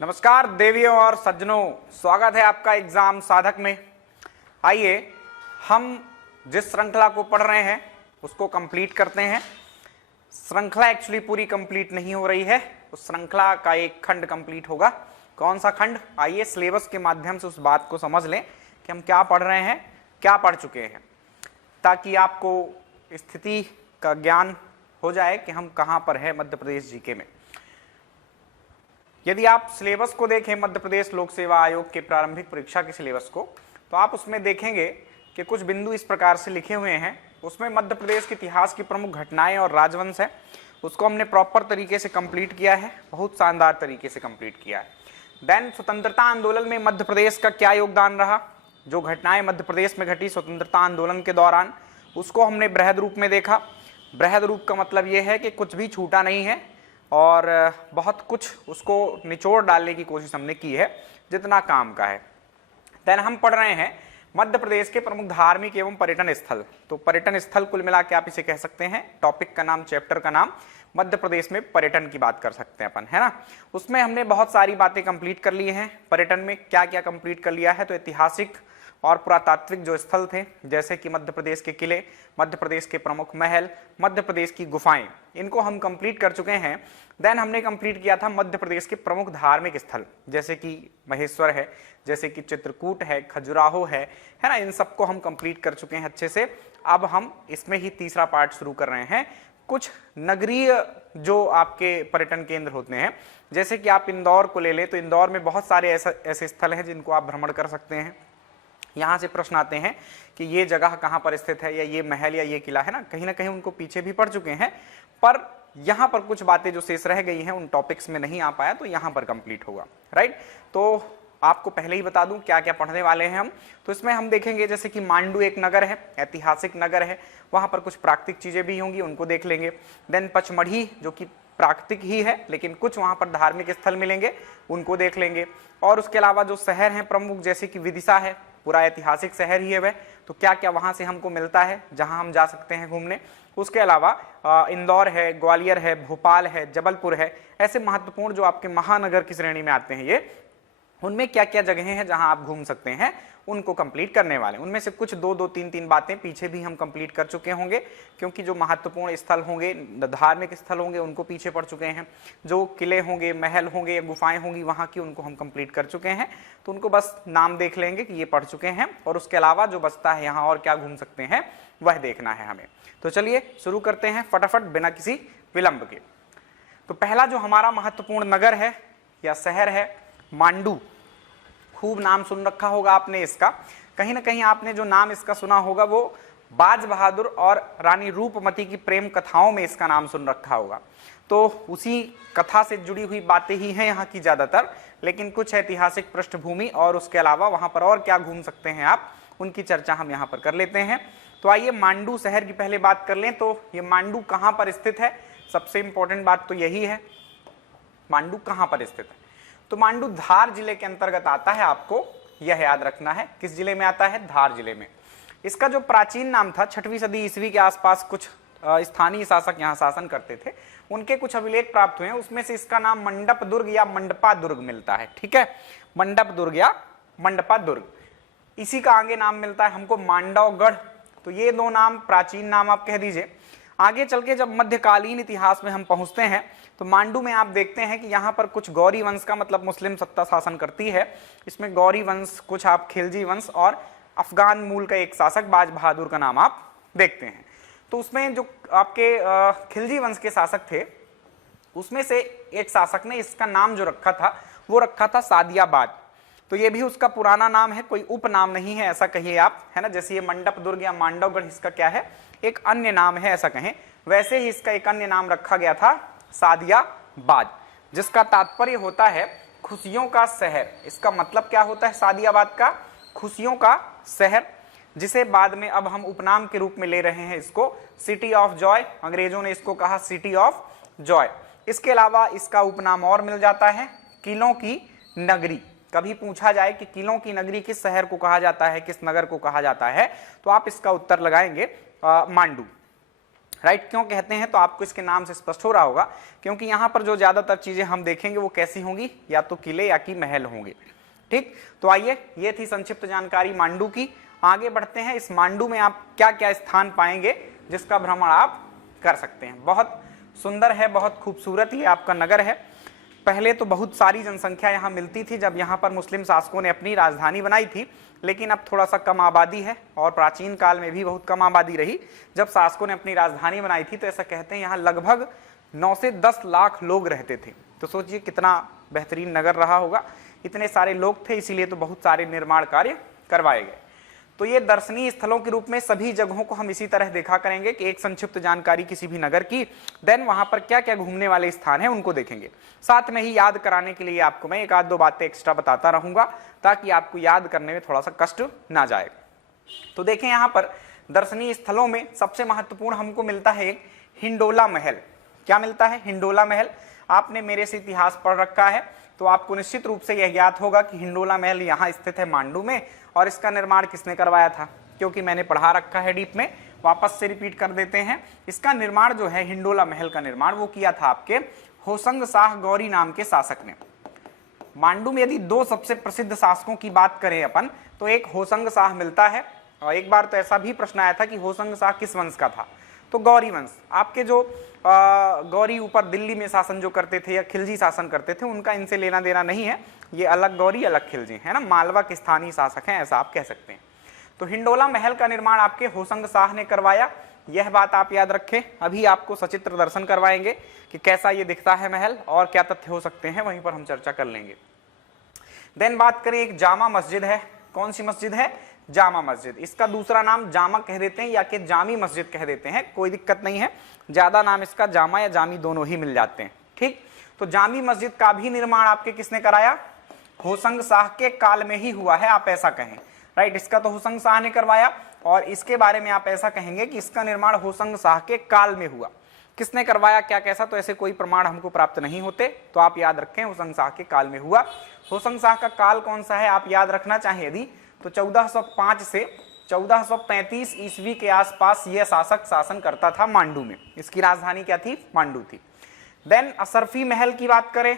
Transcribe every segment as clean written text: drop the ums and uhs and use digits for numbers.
नमस्कार देवियों और सज्जनों, स्वागत है आपका एग्जाम साधक में। आइए हम जिस श्रृंखला को पढ़ रहे हैं उसको कंप्लीट करते हैं। श्रृंखला एक्चुअली पूरी कंप्लीट नहीं हो रही है, उस श्रृंखला का एक खंड कंप्लीट होगा। कौन सा खंड? आइए सिलेबस के माध्यम से उस बात को समझ लें कि हम क्या पढ़ रहे हैं, क्या पढ़ चुके हैं, ताकि आपको स्थिति का ज्ञान हो जाए कि हम कहाँ पर हैं मध्य प्रदेश जीके में। यदि आप सिलेबस को देखें मध्य प्रदेश लोक सेवा आयोग के प्रारंभिक परीक्षा के सिलेबस को, तो आप उसमें देखेंगे कि कुछ बिंदु इस प्रकार से लिखे हुए हैं। उसमें मध्य प्रदेश के इतिहास की प्रमुख घटनाएं और राजवंश है, उसको हमने प्रॉपर तरीके से कंप्लीट किया है, बहुत शानदार तरीके से कंप्लीट किया है। देन स्वतंत्रता आंदोलन में मध्य प्रदेश का क्या योगदान रहा, जो घटनाएं मध्य प्रदेश में घटी स्वतंत्रता आंदोलन के दौरान, उसको हमने बृहद रूप में देखा। बृहद रूप का मतलब यह है कि कुछ भी छूटा नहीं है और बहुत कुछ उसको निचोड़ डालने की कोशिश हमने की है जितना काम का है। देन हम पढ़ रहे हैं मध्य प्रदेश के प्रमुख धार्मिक एवं पर्यटन स्थल। तो पर्यटन स्थल कुल मिला के आप इसे कह सकते हैं, टॉपिक का नाम, चैप्टर का नाम मध्य प्रदेश में पर्यटन की बात कर सकते हैं अपन, है ना। उसमें हमने बहुत सारी बातें कंप्लीट कर ली हैं। पर्यटन में क्या क्या कंप्लीट कर लिया है, तो ऐतिहासिक और पुरातात्विक जो स्थल थे, जैसे कि मध्य प्रदेश के किले, मध्य प्रदेश के प्रमुख महल, मध्य प्रदेश की गुफाएं, इनको हम कंप्लीट कर चुके हैं। देन हमने कंप्लीट किया था मध्य प्रदेश के प्रमुख धार्मिक स्थल, जैसे कि महेश्वर है, जैसे कि चित्रकूट है, खजुराहो है ना। इन सबको हम कंप्लीट कर चुके हैं अच्छे से। अब हम इसमें ही तीसरा पार्ट शुरू कर रहे हैं। कुछ नगरीय जो आपके पर्यटन केंद्र होते हैं, जैसे कि आप इंदौर को ले लें, तो इंदौर में बहुत सारे ऐसे स्थल हैं जिनको आप भ्रमण कर सकते हैं। यहाँ से प्रश्न आते हैं कि ये जगह कहाँ पर स्थित है, या ये महल या ये किला है ना कहीं उनको पीछे भी पढ़ चुके हैं, पर यहाँ पर कुछ बातें जो शेष रह गई हैं उन टॉपिक्स में नहीं आ पाया, तो यहाँ पर कंप्लीट होगा, राइट। तो आपको पहले ही बता दूं क्या क्या पढ़ने वाले हैं हम। तो इसमें हम देखेंगे जैसे कि मांडू एक नगर है, ऐतिहासिक नगर है, वहाँ पर कुछ प्राकृतिक चीजें भी होंगी, उनको देख लेंगे। देन पचमढ़ी जो कि प्राकृतिक ही है, लेकिन कुछ वहाँ पर धार्मिक स्थल मिलेंगे, उनको देख लेंगे। और उसके अलावा जो शहर हैं प्रमुख, जैसे कि विदिशा है, पूरा ऐतिहासिक शहर ही है वह, तो क्या क्या वहाँ से हमको मिलता है जहाँ हम जा सकते हैं घूमने। उसके अलावा इंदौर है, ग्वालियर है, भोपाल है, जबलपुर है, ऐसे महत्वपूर्ण जो आपके महानगर की श्रेणी में आते हैं ये, उनमें क्या क्या जगहें हैं जहां आप घूम सकते हैं, उनको कंप्लीट करने वाले। उनमें से कुछ दो तीन बातें पीछे भी हम कंप्लीट कर चुके होंगे, क्योंकि जो महत्वपूर्ण स्थल होंगे, धार्मिक स्थल होंगे, उनको पीछे पड़ चुके हैं। जो किले होंगे, महल होंगे, गुफाएं होंगी वहां की, उनको हम कंप्लीट कर चुके हैं। तो उनको बस नाम देख लेंगे कि ये पढ़ चुके हैं, और उसके अलावा जो बचता है यहाँ और क्या घूम सकते हैं वह देखना है हमें। तो चलिए शुरू करते हैं फटाफट बिना किसी विलंब के। तो पहला जो हमारा महत्वपूर्ण नगर है या शहर है, मांडू। खूब नाम सुन रखा होगा आपने इसका, कहीं ना कहीं आपने जो नाम इसका सुना होगा वो बाज बहादुर और रानी रूपमती की प्रेम कथाओं में इसका नाम सुन रखा होगा। तो उसी कथा से जुड़ी हुई बातें ही हैं यहाँ की ज्यादातर, लेकिन कुछ ऐतिहासिक पृष्ठभूमि और उसके अलावा वहां पर और क्या घूम सकते हैं आप, उनकी चर्चा हम यहाँ पर कर लेते हैं। तो आइए मांडू शहर की पहले बात कर लें। तो ये मांडू कहाँ पर स्थित है, सबसे इंपॉर्टेंट बात तो यही है, मांडू कहाँ पर स्थित है। तो मांडू धार जिले के अंतर्गत आता है, आपको यह याद रखना है। किस जिले में आता है? धार जिले में। इसका जो प्राचीन नाम था, 6वीं सदी ईस्वी के आसपास कुछ स्थानीय शासक यहाँ शासन करते थे, उनके कुछ अभिलेख प्राप्त हुए हैं, उसमें से इसका नाम मंडप दुर्ग या मंडपा दुर्ग मिलता है। ठीक है, मंडप दुर्ग या मंडपा दुर्ग। इसी का आगे नाम मिलता है हमको मांडवगढ़। तो ये दो नाम प्राचीन नाम आप कह दीजिए। आगे चल के जब मध्यकालीन इतिहास में हम पहुंचते हैं, तो मांडू में आप देखते हैं कि यहाँ पर कुछ गौरी वंश का, मतलब मुस्लिम सत्ता शासन करती है। इसमें गौरी वंश, कुछ आप खिलजी वंश और अफगान मूल का एक शासक बाज बहादुर का नाम आप देखते हैं। तो उसमें जो आपके खिलजी वंश के शासक थे, उसमें से एक शासक ने इसका नाम जो रखा था वो रखा था सादियाबाद। तो ये भी उसका पुराना नाम है, कोई उपनाम नहीं है, ऐसा कहिए आप, है ना। जैसे ये मंडप दुर्ग या मांडवगढ़, इसका क्या है, एक अन्य नाम है ऐसा कहें, वैसे ही इसका एक अन्य नाम रखा गया था सादियाबाद, जिसका तात्पर्य होता है खुशियों का शहर। इसका मतलब क्या होता है सादियाबाद का? खुशियों का शहर, जिसे बाद में अब हम उपनाम के रूप में ले रहे हैं इसको सिटी ऑफ जॉय। अंग्रेजों ने इसको कहा सिटी ऑफ जॉय। इसके अलावा इसका उपनाम और मिल जाता है किलों की नगरी। कभी पूछा जाए कि किलों की नगरी किस शहर को कहा जाता है, किस नगर को कहा जाता है, तो आप इसका उत्तर लगाएंगे मांडू, राइट। क्यों कहते हैं तो आपको इसके नाम से स्पष्ट हो रहा होगा, क्योंकि यहाँ पर जो ज्यादातर चीजें हम देखेंगे वो कैसी होंगी, या तो किले या कि महल होंगे। ठीक, तो आइए, ये थी संक्षिप्त जानकारी मांडू की। आगे बढ़ते हैं। इस मांडू में आप क्या क्या स्थान पाएंगे जिसका भ्रमण आप कर सकते हैं। बहुत सुंदर है, बहुत खूबसूरत ये आपका नगर है। पहले तो बहुत सारी जनसंख्या यहाँ मिलती थी जब यहाँ पर मुस्लिम शासकों ने अपनी राजधानी बनाई थी, लेकिन अब थोड़ा सा कम आबादी है, और प्राचीन काल में भी बहुत कम आबादी रही। जब शासकों ने अपनी राजधानी बनाई थी तो ऐसा कहते हैं यहाँ लगभग 9 से 10 लाख लोग रहते थे। तो सोचिए कितना बेहतरीन नगर रहा होगा। इतने सारे लोग थे, इसीलिए तो बहुत सारे निर्माण कार्य करवाए गए। तो ये दर्शनीय स्थलों के रूप में सभी जगहों को हम इसी तरह देखा करेंगे कि एक संक्षिप्त जानकारी किसी भी नगर की, देन वहां पर क्या क्या घूमने वाले स्थान हैं उनको देखेंगे। साथ में ही याद कराने के लिए आपको मैं एक आध दो बातें एक्स्ट्रा बताता रहूंगा, ताकि आपको याद करने में थोड़ा सा कष्ट ना जाए। तो देखें, यहाँ पर दर्शनीय स्थलों में सबसे महत्वपूर्ण हमको मिलता है एक हिंडोला महल। क्या मिलता है? हिंडोला महल। आपने मेरे से इतिहास पढ़ रखा है तो आपको निश्चित रूप से यह ज्ञात होगा कि हिंडोला महल यहाँ स्थित है मांडू में, और इसका निर्माण किसने करवाया था, क्योंकि मैंने पढ़ा रखा है डीप में। वापस से रिपीट कर देते हैं। इसका निर्माण जो है, हिंडोला महल का निर्माण वो किया था आपके होसंग शाह गौरी नाम के शासक ने। मांडू में यदि दो सबसे प्रसिद्ध शासकों की बात करें अपन, तो एक होसंग शाह मिलता है, और एक बार तो ऐसा भी प्रश्न आया था कि होसंग शाह किस वंश का था, तो गौरी वंश। आपके जो गौरी ऊपर दिल्ली में शासन जो करते थे या खिलजी शासन करते थे, उनका इनसे लेना देना नहीं है। ये अलग गौरी अलग खिलजी है ना, मालवा के स्थानीय शासक हैं, ऐसा आप कह सकते हैं। तो हिंडोला महल का निर्माण आपके होसंग शाह ने करवाया, यह बात आप याद रखें। अभी आपको सचित्र दर्शन करवाएंगे कि कैसा ये दिखता है महल और क्या तथ्य हो सकते हैं, वहीं पर हम चर्चा कर लेंगे। देन बात करें, एक जामा मस्जिद है। कौन सी मस्जिद है? जामा मस्जिद। इसका दूसरा नाम जामा कह देते हैं या कि जामी मस्जिद कह देते हैं, कोई दिक्कत नहीं है। ज्यादा नाम इसका जामा या जामी दोनों ही मिल जाते हैं। ठीक, तो जामी मस्जिद का भी निर्माण आपके किसने कराया? होसंग शाह के काल में ही हुआ है, आप ऐसा कहें। राइट, इसका तो होसंग शाह ने करवाया, और इसके बारे में आप ऐसा कहेंगे कि इसका निर्माण होसंग शाह के काल में हुआ। किसने करवाया, क्या कैसा, तो ऐसे कोई प्रमाण हमको प्राप्त नहीं होते, तो आप याद रखें होसंग शाह के काल में हुआ। होसंग शाह का काल कौन सा है आप याद रखना चाहें यदि, तो 1405 से 1435 ईस्वी के आसपास यह शासक शासन करता था मांडू में। इसकी राजधानी क्या थी? मांडू थी। देन असरफी महल की बात करें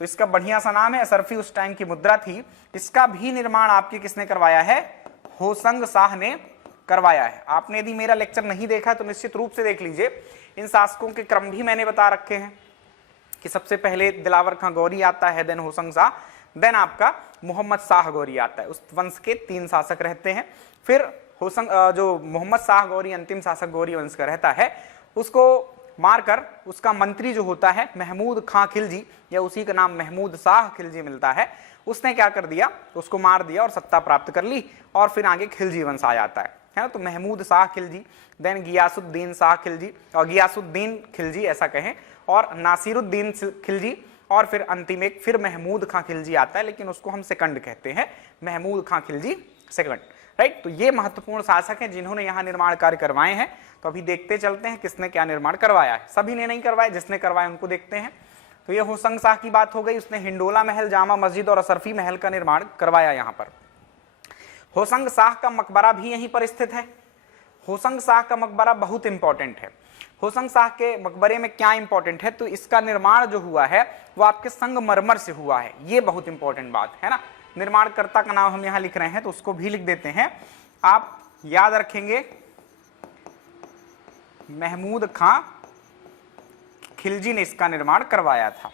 तो इसका बढ़िया सा नाम है, असरफी उस टाइम की मुद्रा थी। इसका भी निर्माण आपके किसने करवाया है? होसंग शाह ने करवाया है। आपने यदि मेरा लेक्चर नहीं देखा तो निश्चित रूप से देख लीजिए। इन शासकों के क्रम भी मैंने बता रखे हैं कि सबसे पहले दिलावर खां गौरी आता है, देन होसंग शाह, देन आपका मोहम्मद शाह गौरी आता है। उस वंश के 3 शासक रहते हैं। फिर होसंग जो मोहम्मद शाह गौरी अंतिम शासक गौरी वंश का रहता है, उसको मारकर उसका मंत्री जो होता है महमूद खां खिलजी, या उसी का नाम महमूद शाह खिलजी मिलता है, उसने क्या कर दिया, उसको मार दिया और सत्ता प्राप्त कर ली, और फिर आगे खिलजी वंश आ जाता है ना। तो महमूद शाह खिलजी, देन गियासुद्दीन शाह खिलजी, और गियासुद्दीन खिलजी ऐसा कहें, और नासिरुद्दीन खिलजी, और फिर अंतिम एक फिर महमूद खां खिलजी आता है, लेकिन उसको हम सेकंड कहते हैं, महमूद खां खिलजी सेकंड। राइट, तो ये महत्वपूर्ण शासक हैं जिन्होंने यहाँ निर्माण कार्य करवाए हैं। तो अभी देखते चलते हैं किसने क्या निर्माण करवाया है। सभी ने नहीं करवाया, जिसने करवाया उनको देखते हैं। तो ये होसंग शाह की बात हो गई, उसने हिंडोला महल, जामा मस्जिद और असरफी महल का निर्माण करवाया। यहाँ पर होसंग शाह का मकबरा भी यहीं पर स्थित है। होसंग शाह का मकबरा बहुत इंपॉर्टेंट है। होसंग शाह के मकबरे में क्या इंपॉर्टेंट है, तो इसका निर्माण जो हुआ है वो आपके संगमरमर से हुआ है। ये बहुत इंपॉर्टेंट बात है ना। निर्माणकर्ता का नाम हम यहाँ लिख रहे हैं तो उसको भी लिख देते हैं, आप याद रखेंगे महमूद खां खिलजी ने इसका निर्माण करवाया था।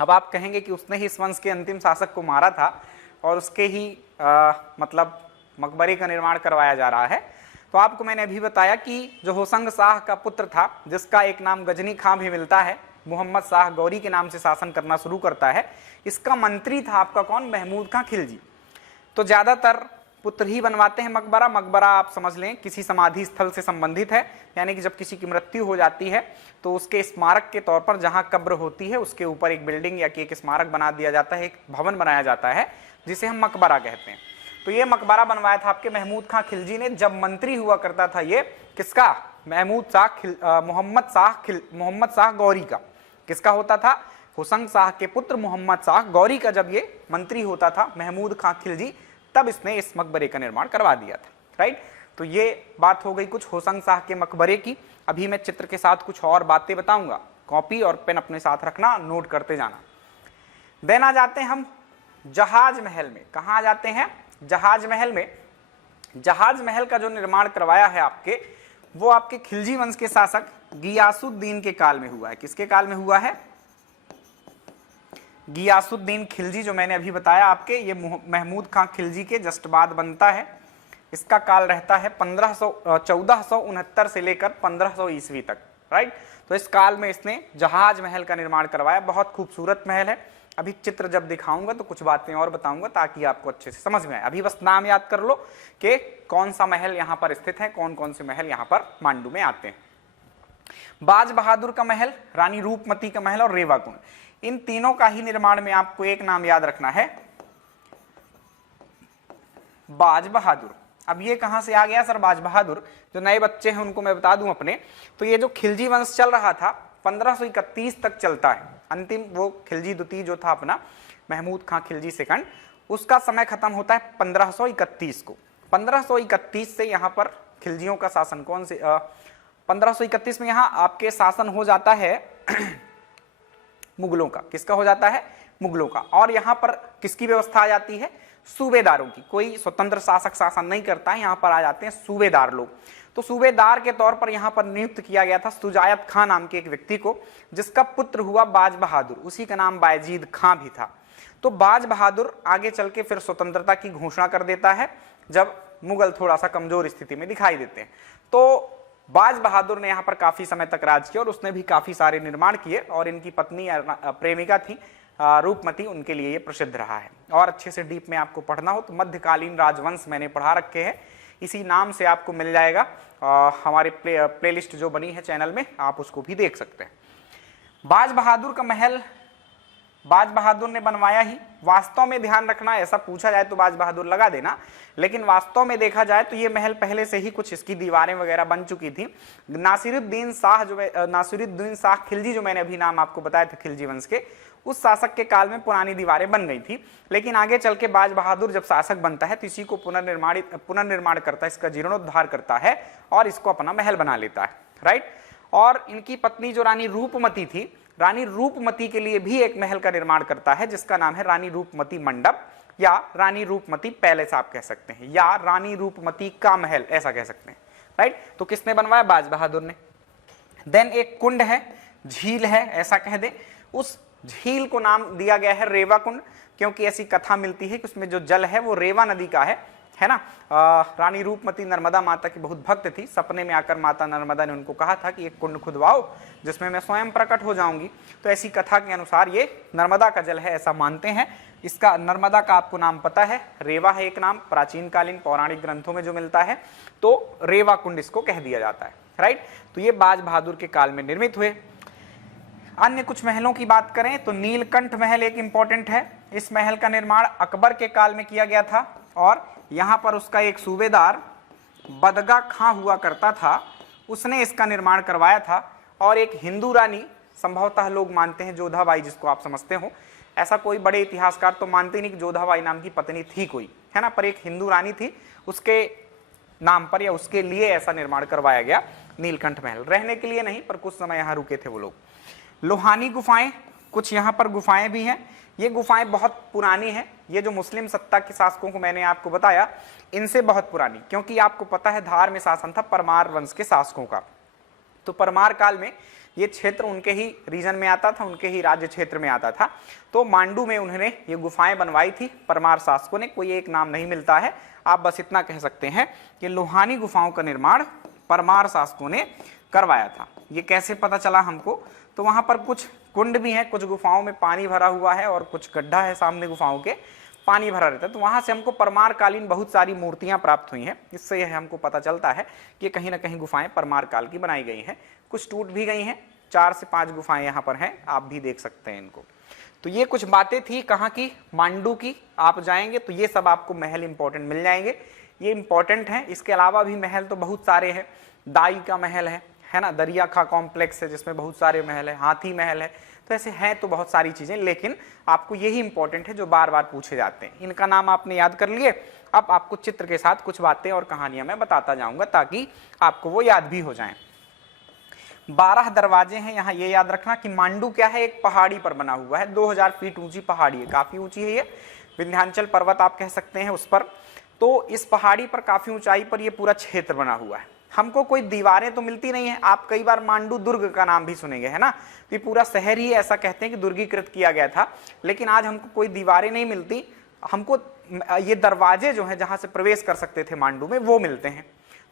अब आप कहेंगे कि उसने ही इस वंश के अंतिम शासक को मारा था और उसके ही मतलब मकबरे का निर्माण करवाया जा रहा है। तो आपको मैंने अभी बताया कि जो होसंग शाह का पुत्र था, जिसका एक नाम गजनी खां भी मिलता है, मोहम्मद शाह गौरी के नाम से शासन करना शुरू करता है, इसका मंत्री था आपका कौन? महमूद खां खिलजी। तो ज्यादातर पुत्र ही बनवाते हैं मकबरा। मकबरा आप समझ लें किसी समाधि स्थल से संबंधित है, यानी कि जब किसी की मृत्यु हो जाती है तो उसके स्मारक के तौर पर जहां कब्र होती है उसके ऊपर एक बिल्डिंग या कि एक स्मारक बना दिया जाता है, एक भवन बनाया जाता है जिसे हम मकबरा कहते हैं। तो ये मकबरा बनवाया था आपके महमूद खां खिलजी ने, जब मंत्री हुआ करता था ये किसका? मोहम्मद शाह गौरी का। किसका होता था? होसंग शाह के पुत्र मोहम्मद शाह गौरी का जब ये मंत्री होता था महमूद खां खिलजी, तब इसने इस मकबरे का निर्माण करवा दिया था। राइट, तो ये बात हो गई कुछ होशंग शाह के मकबरे की। अभी मैं चित्र के साथ कुछ और बातें बताऊंगा, कॉपी और पेन अपने साथ रखना, नोट करते जाना। देन आ जाते हैं हम जहाज महल में। कहाँ आ जाते हैं? जहाज महल में। जहाज महल का जो निर्माण करवाया है आपके, वो आपके खिलजी वंश के शासक गियासुद्दीन के काल में हुआ है। किसके काल में हुआ है? गियासुद्दीन खिलजी, जो मैंने अभी बताया आपके, ये महमूद खां खिलजी के जस्ट बाद बनता है। इसका काल रहता है 1469 से लेकर 1500 ईस्वी तक, राइट। तो इस काल में इसने जहाज महल का निर्माण करवाया। बहुत खूबसूरत महल है। अभी चित्र जब दिखाऊंगा तो कुछ बातें और बताऊंगा ताकि आपको अच्छे से समझ में आए। अभी बस नाम याद कर लो कि कौन सा महल यहाँ पर स्थित है, कौन कौन से महल यहाँ पर मांडू में आते हैं। बाज बहादुर का महल, रानी रूपमती का महल और रेवा कुंड, इन तीनों का ही निर्माण में आपको एक नाम याद रखना है, बाज बहादुर। अब ये कहां से आ गया सर बाज बहादुर? जो नए बच्चे हैं उनको मैं बता दूं अपने, तो ये जो खिलजी वंश चल रहा था 1531 तक चलता है। अंतिम वो खिलजी द्वितीय जो था अपना, महमूद खां खिलजी सेकंड, उसका समय खत्म होता है 1531 को। 1531 से यहाँ पर खिलजियों का शासन कौन से 1531 में यहाँ आपके शासन हो जाता है मुगलों का। किसका हो जाता है? मुगलों का। और यहाँ पर किसकी व्यवस्था आ जाती है? सूबेदारों की। कोई स्वतंत्र शासक शासन नहीं करता है, यहाँ पर आ जाते हैं सूबेदार लोग। तो सूबेदार के तौर पर यहाँ पर नियुक्त किया गया था सुजायत खां नाम के एक व्यक्ति को, जिसका पुत्र हुआ बाज बहादुर। उसी का नाम बायजीद खां भी था। तो बाज बहादुर आगे चल के फिर स्वतंत्रता की घोषणा कर देता है जब मुगल थोड़ा सा कमजोर स्थिति में दिखाई देते हैं। तो बाज बहादुर ने यहाँ पर काफी समय तक राज किया और उसने भी काफी सारे निर्माण किए। और इनकी पत्नी प्रेमिका थी रूपमती, उनके लिए ये प्रसिद्ध रहा है। और अच्छे से डीप में आपको पढ़ना हो तो मध्यकालीन राजवंश मैंने पढ़ा रखे हैं, इसी नाम से आपको मिल जाएगा। हमारे प्लेलिस्ट जो बनी है चैनल में, आप उसको भी देख सकते हैं। बाज बहादुर का महल बाज बहादुर ने बनवाया ही। वास्तव में ध्यान रखना, ऐसा पूछा जाए तो बाज बहादुर लगा देना, लेकिन वास्तव में देखा जाए तो ये महल पहले से ही कुछ इसकी दीवारें वगैरह बन चुकी थी। नासिरुद्दीन शाह खिलजी, जो मैंने अभी नाम आपको बताया था खिलजी वंश के, उस शासक के काल में पुरानी दीवारें बन गई थी। लेकिन आगे चल के बाज बहादुर जब शासक बनता है तो इसी को पुनर्निर्माण करता है, इसका जीर्णोद्धार करता है और इसको अपना महल बना लेता है, राइट। और इनकी पत्नी जो रानी रूपमती थी, रानी रूपमती के लिए भी एक महल का निर्माण करता है जिसका नाम है रानी रूपमती मंडप, या रानी रूपमती पैलेस आप कह सकते हैं, या रानी रूपमती का महल ऐसा कह सकते हैं, राइट। तो किसने बनवाया? बाज बहादुर ने। देन एक कुंड है, झील है ऐसा कह दे, उस झील को नाम दिया गया है रेवा कुंड, क्योंकि ऐसी कथा मिलती है कि उसमें जो जल है वो रेवा नदी का है ना। रानी रूपमती नर्मदा माता की बहुत भक्त थी। सपने में आकर माता नर्मदा ने उनको कहा था कि एक कुंड खुदवाओ जिसमें मैं स्वयं प्रकट हो जाऊंगी। तो ऐसी कथा के अनुसार ये नर्मदा का जल है ऐसा मानते हैं। इसका नर्मदा का आपको नाम पता है, रेवा है एक नाम, प्राचीन कालीन पौराणिक ग्रंथों में जो मिलता है, तो रेवा कुंड इसको कह दिया जाता है, राइट। तो ये बाज बहादुर के काल में निर्मित हुए। अन्य कुछ महलों की बात करें तो नीलकंठ महल एक इंपॉर्टेंट है। इस महल का निर्माण अकबर के काल में किया गया था और यहाँ पर उसका एक सूबेदार बदगा खां हुआ करता था, उसने इसका निर्माण करवाया था। और एक हिंदू रानी, संभवतः लोग मानते हैं जोधाबाई, जिसको आप समझते हो, ऐसा कोई बड़े इतिहासकार तो मानते नहीं कि जोधाबाई नाम की पत्नी थी कोई, है ना, पर एक हिंदू रानी थी, उसके नाम पर या उसके लिए ऐसा निर्माण करवाया गया नीलकंठ महल। रहने के लिए नहीं, पर कुछ समय यहाँ रुके थे वो लोग। लोहानी गुफाएं, कुछ यहाँ पर गुफाएं भी हैं। ये गुफाएं बहुत पुरानी हैं। ये जो मुस्लिम सत्ता के शासकों को मैंने आपको बताया, इनसे बहुत पुरानी, क्योंकि आपको पता है धार में शासन था परमार वंश के शासकों का। तो परमार काल में ये क्षेत्र उनके ही रीजन में आता था, उनके ही राज्य क्षेत्र में आता था। तो मांडू में उन्होंने ये गुफाएं बनवाई थी परमार शासकों ने। कोई एक नाम नहीं मिलता है, आप बस इतना कह सकते हैं कि लोहानी गुफाओं का निर्माण परमार शासकों ने करवाया था। ये कैसे पता चला हमको? तो वहां पर कुछ कुंड भी हैं, कुछ गुफाओं में पानी भरा हुआ है और कुछ गड्ढा है सामने गुफाओं के, पानी भरा रहता है। तो वहां से हमको परमार कालीन बहुत सारी मूर्तियां प्राप्त हुई हैं। इससे यह हमको पता चलता है कि कहीं ना कहीं गुफाएं परमार काल की बनाई गई हैं। कुछ टूट भी गई हैं, 4 से 5 गुफाएं यहाँ पर हैं, आप भी देख सकते हैं इनको। तो ये कुछ बातें थी कहाँ की? मांडू की। आप जाएंगे तो ये सब आपको महल इंपॉर्टेंट मिल जाएंगे, ये इंपॉर्टेंट है। इसके अलावा भी महल तो बहुत सारे हैं। दाई का महल है ना, दरिया खा कॉम्प्लेक्स है जिसमें बहुत सारे महल है। हाथी महल है, तो ऐसे हैं तो बहुत सारी चीजें, लेकिन आपको यही इंपॉर्टेंट है जो बार बार पूछे जाते हैं। इनका नाम आपने याद कर लिए। अब आपको चित्र के साथ कुछ बातें और कहानियां मैं बताता जाऊंगा ताकि आपको वो याद भी हो जाएं। 12 दरवाजे हैं यहाँ, ये याद रखना कि मांडू क्या है, एक पहाड़ी पर बना हुआ है, 2000 फीट ऊंची पहाड़ी है, काफी ऊंची है ये, विंध्याचल पर्वत आप कह सकते हैं उस पर। तो इस पहाड़ी पर काफी ऊंचाई पर ये पूरा क्षेत्र बना हुआ है। हमको कोई दीवारें तो मिलती नहीं है, आप कई बार मांडू दुर्ग का नाम भी सुनेंगे, है ना, तो ये पूरा शहर ही ऐसा कहते हैं कि दुर्गीकृत किया गया था, लेकिन आज हमको कोई दीवारें नहीं मिलती, हमको ये दरवाजे जो हैं जहां से प्रवेश कर सकते थे मांडू में वो मिलते हैं।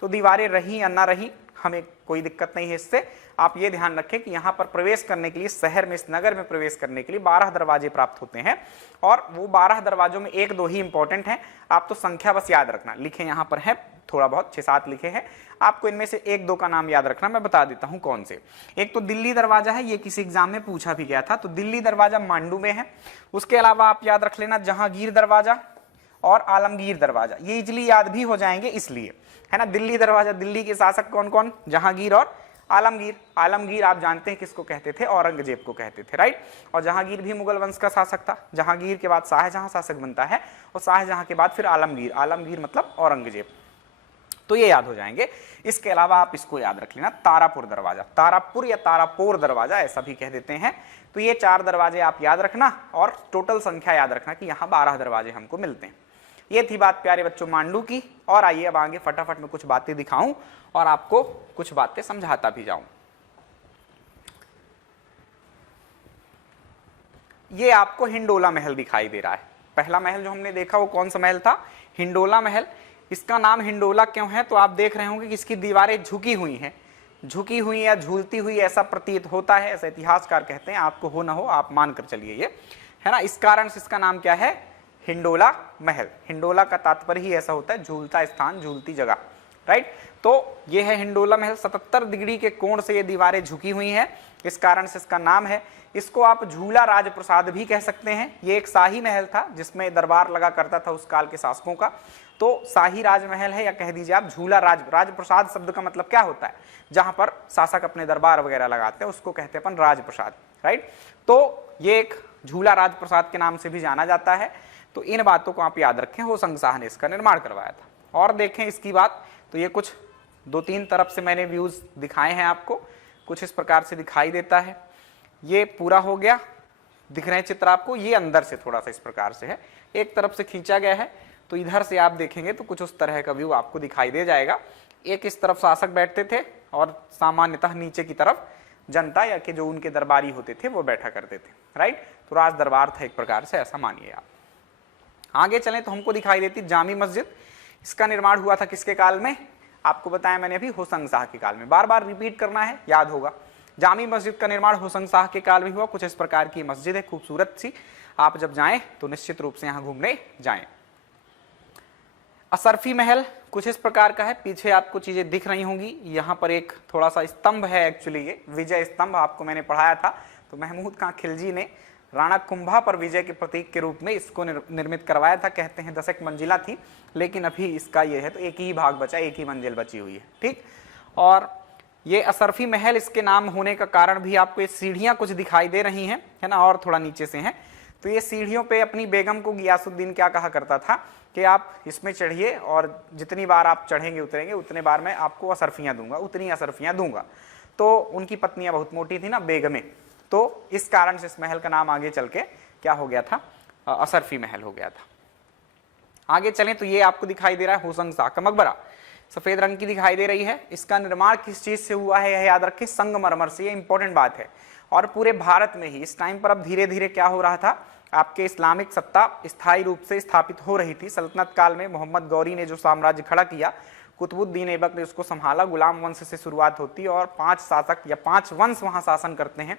तो दीवारें रही या ना रही हमें कोई दिक्कत नहीं है इससे। आप ये ध्यान रखें कि यहाँ पर प्रवेश करने के लिए, शहर में, इस नगर में प्रवेश करने के लिए 12 दरवाजे प्राप्त होते हैं, और वो 12 दरवाजों में 1-2 ही इंपॉर्टेंट हैं। आप तो संख्या बस याद रखना, लिखे यहाँ पर है थोड़ा बहुत, 6-7 लिखे हैं, आपको इनमें से 1-2 का नाम याद रखना, मैं बता देता हूं कौन से। एक तो दिल्ली दरवाजा है, ये किसी एग्जाम में पूछा भी गया था, तो दिल्ली दरवाजा मांडू में है। उसके अलावा आप याद रख लेना जहांगीर दरवाजा और आलमगीर दरवाजा, ये इजिली याद भी हो जाएंगे इसलिए, है ना। दिल्ली दरवाजा, दिल्ली के शासक कौन कौन, जहांगीर और आलमगीर। आलमगीर आप जानते हैं किसको कहते थे, औरंगजेब को कहते थे, राइट। और जहांगीर भी मुगल वंश का शासक था। जहांगीर के बाद शाहजहां शासक बनता है, और शाहजहां के बाद फिर आलमगीर, आलमगीर मतलब औरंगजेब, तो ये याद हो जाएंगे। इसके अलावा आप इसको याद रख लेना, तारापुर दरवाजा, तारापुर या तारापोर दरवाजा ऐसा भी कह देते हैं। तो ये 4 दरवाजे आप याद रखना, और टोटल संख्या याद रखना कि यहाँ 12 दरवाजे हमको मिलते हैं। ये थी बात प्यारे बच्चों मांडू की। और आइए अब आगे फटाफट में कुछ बातें दिखाऊं और आपको कुछ बातें समझाता भी जाऊं। ये आपको हिंडोला महल दिखाई दे रहा है। पहला महल जो हमने देखा वो कौन सा महल था, हिंडोला महल। इसका नाम हिंडोला क्यों है, तो आप देख रहे होंगे कि इसकी दीवारें झुकी हुई हैं, झुकी हुई या झूलती हुई ऐसा प्रतीत होता है, ऐसा इतिहासकार कहते हैं। आपको हो ना हो आप मान कर चलिए ये, है ना। इस कारण से इसका नाम क्या है, हिंडोला महल। हिंडोला का तात्पर्य ही ऐसा होता है, झूलता स्थान, झूलती जगह, राइट। तो ये है हिंडोला महल। 77 डिग्री के कोण से ये दीवारें झुकी हुई हैं, इस कारण से इसका नाम है। इसको आप झूला राजप्रसाद भी कह सकते हैं। ये एक शाही महल था जिसमें दरबार लगा करता था उस काल के शासकों का, तो शाही राजमहल है, या कह दीजिए आप झूला राजप्रसाद शब्द का मतलब क्या होता है, जहां पर शासक अपने दरबार वगैरह लगाते हैं उसको कहते हैं अपन राजप्रसाद, राइट। तो ये एक झूला राजप्रसाद के नाम से भी जाना जाता है। तो इन बातों को आप याद रखें, होशंग शाह ने इसका निर्माण करवाया था। और देखें इसकी बात, तो ये कुछ 2-3 तरफ से मैंने व्यूज दिखाए हैं आपको, कुछ इस प्रकार से दिखाई देता है। ये पूरा हो गया, दिख रहे हैं चित्र आपको, ये अंदर से थोड़ा सा इस प्रकार से है, एक तरफ से खींचा गया है, तो इधर से आप देखेंगे तो कुछ उस तरह का व्यू आपको दिखाई दे जाएगा। एक इस तरफ शासक बैठते थे और सामान्यतः नीचे की तरफ जनता या कि जो उनके दरबारी होते थे वो बैठा करते थे, राइट। तो राज दरबार था एक प्रकार से, ऐसा मानिए आप। आगे चलें तो हमको दिखाई देती जामी मस्जिद। इसका निर्माण हुआ था किसके काल में, आपको बताया मैंने अभी, होशंग शाह के काल में। बार बार रिपीट करना है, याद होगा। जामी मस्जिद का निर्माण होशंग शाह के काल में हुआ। कुछ इस प्रकार की मस्जिद है, खूबसूरत सी। आप जब जाएं तो निश्चित रूप से यहाँ घूमने जाएं। असरफी महल कुछ इस प्रकार का है, पीछे आपको चीजें दिख रही होंगी। यहाँ पर एक थोड़ा सा स्तंभ है, एक्चुअली ये विजय स्तंभ आपको मैंने पढ़ाया था। तो महमूद खां खिलजी ने राणा कुंभा पर विजय के प्रतीक के रूप में इसको निर्मित करवाया था। कहते हैं 10 मंजिला थी, लेकिन अभी इसका ये है तो एक ही भाग बचा, एक ही मंजिल बची हुई है, ठीक। और ये असरफी महल इसके नाम होने का कारण भी आपको ये सीढ़ियां कुछ दिखाई दे रही हैं, है ना, और थोड़ा नीचे से हैं। तो ये सीढ़ियों पे अपनी बेगम को गियासुद्दीन क्या कहा करता था कि आप इसमें चढ़िए और जितनी बार आप चढ़ेंगे उतरेंगे उतने बार मैं आपको असरफियां दूंगा, उतनी असरफियां दूंगा। तो उनकी पत्नियां बहुत मोटी थी ना, बेगमें, तो इस कारण से इस महल का नाम आगे चल के क्या हो गया था, असरफी महल हो गया था। आगे चलें तो ये आपको दिखाई दे रहा है होशंग शाह का मकबरा, सफेद रंग की दिखाई दे रही है। इसका निर्माण किस चीज से हुआ है यह याद रखें, संगमरमर से, ये इंपॉर्टेंट बात है। और पूरे भारत में ही इस टाइम पर अब धीरे धीरे क्या हो रहा था, आपके इस्लामिक सत्ता स्थायी रूप से स्थापित हो रही थी। सल्तनत काल में मोहम्मद गौरी ने जो साम्राज्य खड़ा किया, कुतुबुद्दीन ऐबक ने उसको संभाला। गुलाम वंश से शुरुआत होती है और 5 शासक या 5 वंश वहां शासन करते हैं,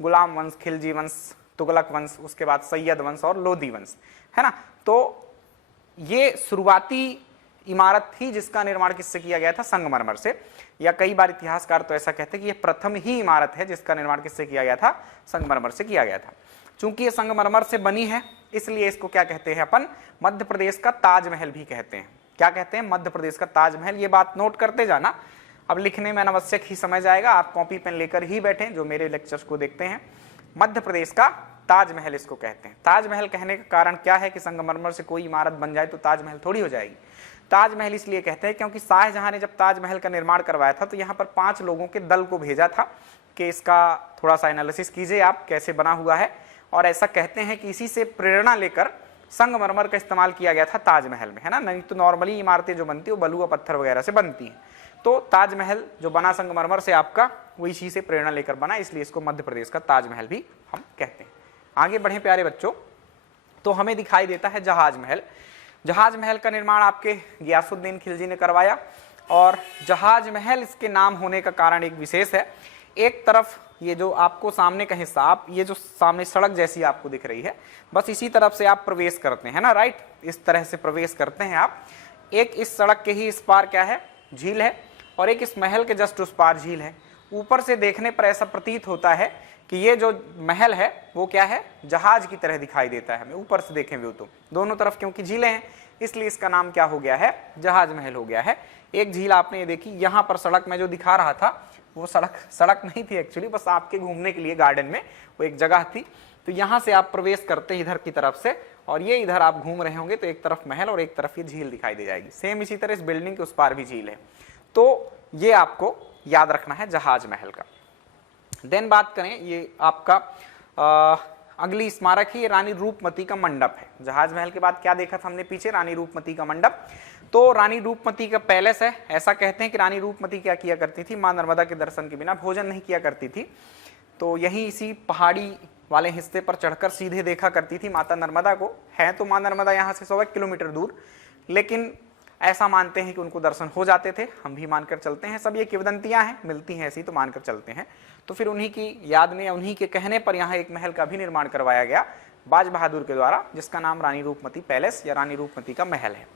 गुलाम वंश, खिलजी वंश, तुगलक वंश, उसके बाद सैयद वंश और लोधी वंश, है ना। तो ये शुरुआती इमारत थी जिसका निर्माण किससे किया गया था, संगमरमर से। या कई बार इतिहासकार तो ऐसा कहते हैं कि ये प्रथम ही इमारत है जिसका निर्माण किससे किया गया था, संगमरमर से किया गया था। चूंकि ये संगमरमर से बनी है इसलिए इसको क्या कहते हैं अपन, मध्य प्रदेश का ताजमहल भी कहते हैं। क्या कहते हैं, मध्य प्रदेश का ताजमहल। ये बात नोट करते जाना, अब लिखने में अनावश्यक ही समय जाएगा, आप कॉपी पेन लेकर ही बैठें जो मेरे लेक्चर्स को देखते हैं। मध्य प्रदेश का ताजमहल इसको कहते हैं। ताजमहल कहने का कारण क्या है कि संगमरमर से कोई इमारत बन जाए तो ताजमहल थोड़ी हो जाएगी। ताजमहल इसलिए कहते हैं क्योंकि शाहजहां ने जब ताजमहल का निर्माण करवाया था तो यहाँ पर 5 लोगों के दल को भेजा था कि इसका थोड़ा सा एनालिसिस कीजिए आप कैसे बना हुआ है, और ऐसा कहते हैं कि इसी से प्रेरणा लेकर संगमरमर का इस्तेमाल किया गया था ताजमहल में, है ना। नहीं तो नॉर्मली इमारतें जो बनती है वो बलुआ पत्थर वगैरह से बनती हैं, तो ताजमहल जो बना संगमरमर से आपका वो इसी से प्रेरणा लेकर बना, इसलिए इसको मध्य प्रदेश का ताजमहल भी हम कहते हैं। आगे बढ़े प्यारे बच्चों, तो हमें दिखाई देता है जहाज महल। जहाज महल का निर्माण आपके गियासुद्दीन खिलजी ने करवाया, और जहाज महल इसके नाम होने का कारण एक विशेष है। एक तरफ ये जो आपको सामने का हिस्सा, आप ये जो सामने सड़क जैसी आपको दिख रही है, बस इसी तरफ से आप प्रवेश करते हैं ना, राइट, इस तरह से प्रवेश करते हैं आप। एक इस सड़क के ही इस पार क्या है, झील है, और एक इस महल के जस्ट उस पार झील है। ऊपर से देखने पर ऐसा प्रतीत होता है कि ये जो महल है वो क्या है, जहाज की तरह दिखाई देता है हमें, ऊपर से देखें वो तो दोनों तरफ क्योंकि झीलें हैं इसलिए इसका नाम क्या हो गया है, जहाज महल हो गया है। एक झील आपने ये देखी, यहाँ पर सड़क में जो दिखा रहा था वो सड़क नहीं थी एक्चुअली, बस आपके घूमने के लिए गार्डन में वो एक जगह थी। तो यहाँ से आप प्रवेश करते हैं इधर की तरफ से, और ये इधर आप घूम रहे होंगे तो एक तरफ महल और एक तरफ ये झील दिखाई दे जाएगी। सेम इसी तरह इस बिल्डिंग के उस पार भी झील है, तो ये आपको याद रखना है जहाज महल का। देन बात करें, ये आपका अगली स्मारक है, ये रानी रूपमती का मंडप है। जहाज महल के बाद क्या देखा था हमने पीछे, रानी रूपमती का मंडप। तो रानी रूपमती का पैलेस है। ऐसा कहते हैं कि रानी रूपमती क्या किया करती थी, मां नर्मदा के दर्शन के बिना भोजन नहीं किया करती थी, तो यही इसी पहाड़ी वाले हिस्से पर चढ़कर सीधे देखा करती थी माता नर्मदा को। है तो मां नर्मदा यहाँ से 100 किलोमीटर दूर, लेकिन ऐसा मानते हैं कि उनको दर्शन हो जाते थे, हम भी मानकर चलते हैं। सब ये किंवदंतियां हैं, मिलती हैं ऐसी तो मानकर चलते हैं। तो फिर उन्हीं की याद में या उन्हीं के कहने पर यहाँ एक महल का भी निर्माण करवाया गया बाज बहादुर के द्वारा, जिसका नाम रानी रूपमती पैलेस या रानी रूपमती का महल है।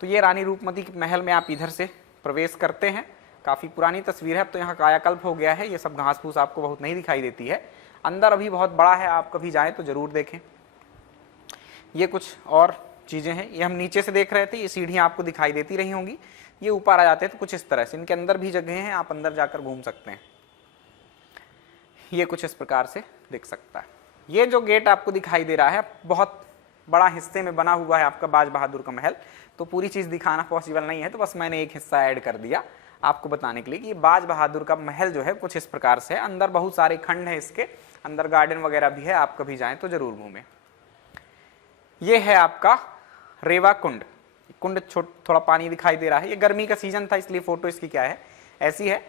तो ये रानी रूपमती के महल में आप इधर से प्रवेश करते हैं। काफ़ी पुरानी तस्वीर है, अब तो यहाँ कायाकल्प हो गया है, ये सब घास फूस आपको बहुत नहीं दिखाई देती है। अंदर अभी बहुत बड़ा है, आप कभी जाएँ तो ज़रूर देखें। ये कुछ और चीज़ें हैं, ये हम नीचे से देख रहे थे, ये सीढ़ियाँ आपको दिखाई देती रही होंगी। ये ऊपर आ जाते हैं तो कुछ इस तरह से, इनके अंदर भी जगह हैं, आप अंदर जाकर घूम सकते हैं। ये कुछ इस प्रकार से दिख सकता है। ये जो गेट आपको दिखाई दे रहा है बहुत बड़ा हिस्से में बना हुआ है आपका बाज बहादुर का महल, तो पूरी चीज़ दिखाना पॉसिबल नहीं है, तो बस मैंने एक हिस्सा ऐड कर दिया आपको बताने के लिए कि बाज बहादुर का महल जो है कुछ इस प्रकार से है। अंदर बहुत सारे खंड हैं, इसके अंदर गार्डन वगैरह भी है, आप कभी जाएं तो जरूर घूमें। ये है आपका रेवा कुंड। कुंड थोड़ा पानी दिखाई दे रहा है, ये गर्मी का सीजन था इसलिए फोटो इसकी क्या है ऐसी है।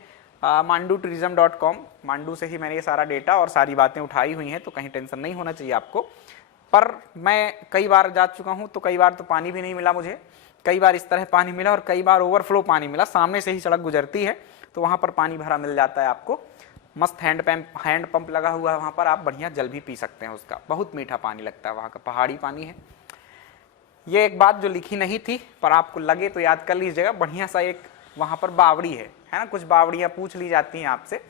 mandutourism.com, मांडू से ही मैंने ये सारा डेटा और सारी बातें उठाई हुई हैं, तो कहीं टेंशन नहीं होना चाहिए आपको। पर मैं कई बार जा चुका हूँ, तो कई बार तो पानी भी नहीं मिला मुझे, कई बार इस तरह पानी मिला और कई बार ओवरफ्लो पानी मिला। सामने से ही सड़क गुजरती है तो वहाँ पर पानी भरा मिल जाता है आपको। मस्त हैंड पंप लगा हुआ है वहाँ पर, आप बढ़िया जल भी पी सकते हैं उसका, बहुत मीठा पानी लगता है, वहाँ का पहाड़ी पानी है। ये एक बात जो लिखी नहीं थी पर आपको लगे तो याद कर लीजिएगा, बढ़िया सा एक वहाँ पर बावड़ी है ना, कुछ बावड़ियाँ पूछ ली जाती हैं आपसे।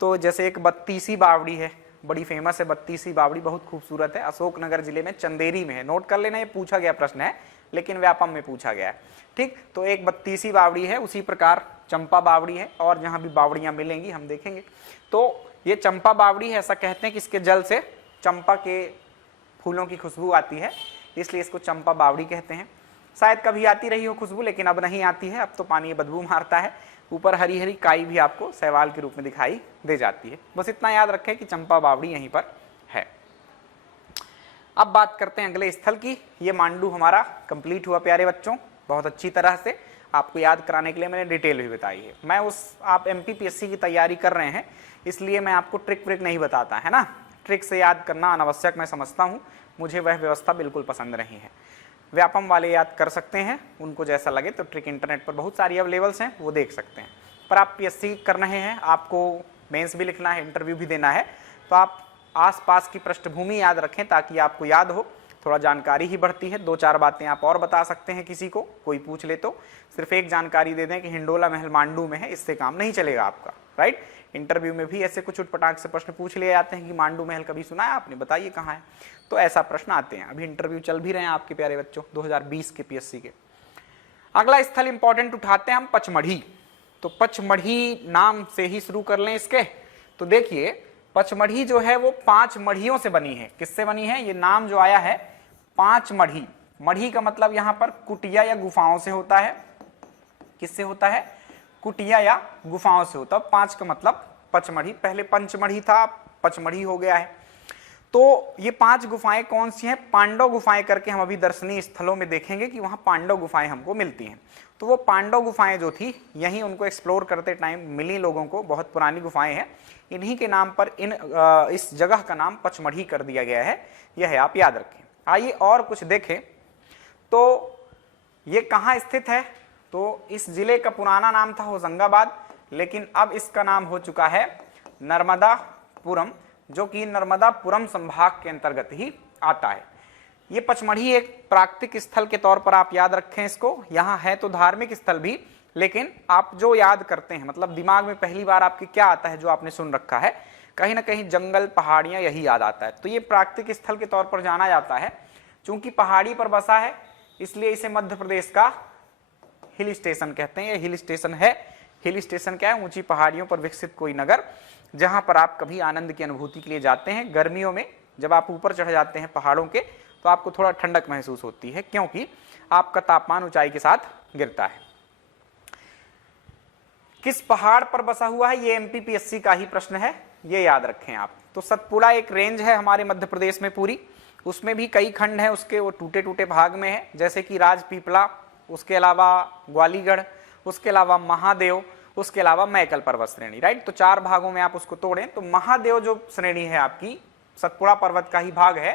तो जैसे एक बत्तीसी बावड़ी है, बड़ी फेमस है बत्तीसी बावड़ी, बहुत खूबसूरत है, अशोकनगर जिले में चंदेरी में है। नोट कर लेना, ये पूछा गया प्रश्न है लेकिन व्यापम में पूछा गया है, ठीक। तो एक बत्तीसी बावड़ी है, उसी प्रकार चंपा बावड़ी है, और जहाँ भी बावड़ियाँ मिलेंगी हम देखेंगे। तो ये चंपा बावड़ी है, ऐसा कहते हैं कि इसके जल से चंपा के फूलों की खुशबू आती है, इसलिए इसको चंपा बावड़ी कहते हैं। शायद कभी आती रही हो खुशबू, लेकिन अब नहीं आती है, अब तो पानी बदबू मारता है। ऊपर हरी हरी काई भी आपको शैवाल के रूप में दिखाई दे जाती है। बस इतना याद रखें कि चंपा बावड़ी यहीं पर है। अब बात करते हैं अगले स्थल की। ये मांडू हमारा कंप्लीट हुआ प्यारे बच्चों, बहुत अच्छी तरह से आपको याद कराने के लिए मैंने डिटेल भी बताई है। मैं आप MPPSC की तैयारी कर रहे हैं इसलिए मैं आपको ट्रिक व्रिक नहीं बताता है ना, ट्रिक से याद करना अनावश्यक मैं समझता हूँ, मुझे वह व्यवस्था बिल्कुल पसंद नहीं है। व्यापम वाले याद कर सकते हैं, उनको जैसा लगे, तो ट्रिक इंटरनेट पर बहुत सारी अवेलेबल्स हैं, वो देख सकते हैं। पर आप PSC कर रहे हैं, आपको मेंस भी लिखना है, इंटरव्यू भी देना है, तो आप आसपास की पृष्ठभूमि याद रखें ताकि आपको याद हो, थोड़ा जानकारी ही बढ़ती है। 2-4 बातें आप और बता सकते हैं किसी को, कोई पूछ ले तो। सिर्फ एक जानकारी दे दें कि हिंडोला महल मांडू में है, इससे काम नहीं चलेगा आपका, राइट। इंटरव्यू में भी ऐसे कुछ उटपटांग से प्रश्न पूछ लिए जाते हैं कि मांडू महल कभी सुना है आपने, बताइए कहाँ है, तो ऐसा प्रश्न आते हैं। अभी इंटरव्यू चल भी रहे हैं आपके प्यारे बच्चों 2020 के PSC के। अगला स्थल इंपॉर्टेंट उठाते हैं हम, पचमढ़ी। तो पचमढ़ी नाम से ही शुरू कर लें इसके। तो देखिए पचमढ़ी जो है वो 5 मढ़ियों से बनी है। किससे बनी है? ये नाम जो आया है 5 मढ़ी। मढ़ी का मतलब यहां पर कुटिया या गुफाओं से होता है। किससे होता है? कुटिया या गुफाओं से होता है। 5 का मतलब पचमढ़ी, पहले पंचमढ़ी था, पचमढ़ी हो गया है। तो ये 5 गुफाएं कौन सी हैं? पांडव गुफाएं करके हम अभी दर्शनीय स्थलों में देखेंगे कि वहां पांडव गुफाएं हमको मिलती हैं। तो वो पांडव गुफाएं जो थी यहीं उनको एक्सप्लोर करते टाइम मिली लोगों को, बहुत पुरानी गुफाएं हैं। इन्हीं के नाम पर इस जगह का नाम पचमढ़ी कर दिया गया है। यह आप याद रखें। आइए और कुछ देखें। तो ये कहाँ स्थित है? तो इस जिले का पुराना नाम था होशंगाबाद, लेकिन अब इसका नाम हो चुका है नर्मदापुरम, जो कि नर्मदापुरम संभाग के अंतर्गत ही आता है। ये पचमढ़ी एक प्राकृतिक स्थल के तौर पर आप याद रखें इसको। यहाँ है तो धार्मिक स्थल भी, लेकिन आप जो याद करते हैं, मतलब दिमाग में पहली बार आपके क्या आता है जो आपने सुन रखा है, कहीं ना कहीं जंगल, पहाड़ियां, यही याद आता है। तो ये प्राकृतिक स्थल के तौर पर जाना जाता है। चूंकि पहाड़ी पर बसा है इसलिए इसे मध्य प्रदेश का हिल स्टेशन कहते हैं। ये हिल स्टेशन है। हिल स्टेशन क्या है? ऊंची पहाड़ियों पर विकसित कोई नगर, जहां पर आप कभी आनंद की अनुभूति के लिए जाते हैं। गर्मियों में जब आप ऊपर चढ़ जाते हैं पहाड़ों के, तो आपको थोड़ा ठंडक महसूस होती है, क्योंकि आपका तापमान ऊंचाई के साथ गिरता है। किस पहाड़ पर बसा हुआ है? ये एमपीपीएससी का ही प्रश्न है, ये याद रखें आप। तो सतपुड़ा एक रेंज है हमारे मध्य प्रदेश में पूरी, उसमें भी कई खंड हैं उसके, वो टूटे टूटे भाग में है, जैसे कि राजपीपला, उसके अलावा ग्वालीगढ़, उसके अलावा महादेव, उसके अलावा मैकल पर्वत श्रेणी। राइट, तो 4 भागों में आप उसको तोड़ें तो महादेव जो श्रेणी है आपकी, सतपुड़ा पर्वत का ही भाग है,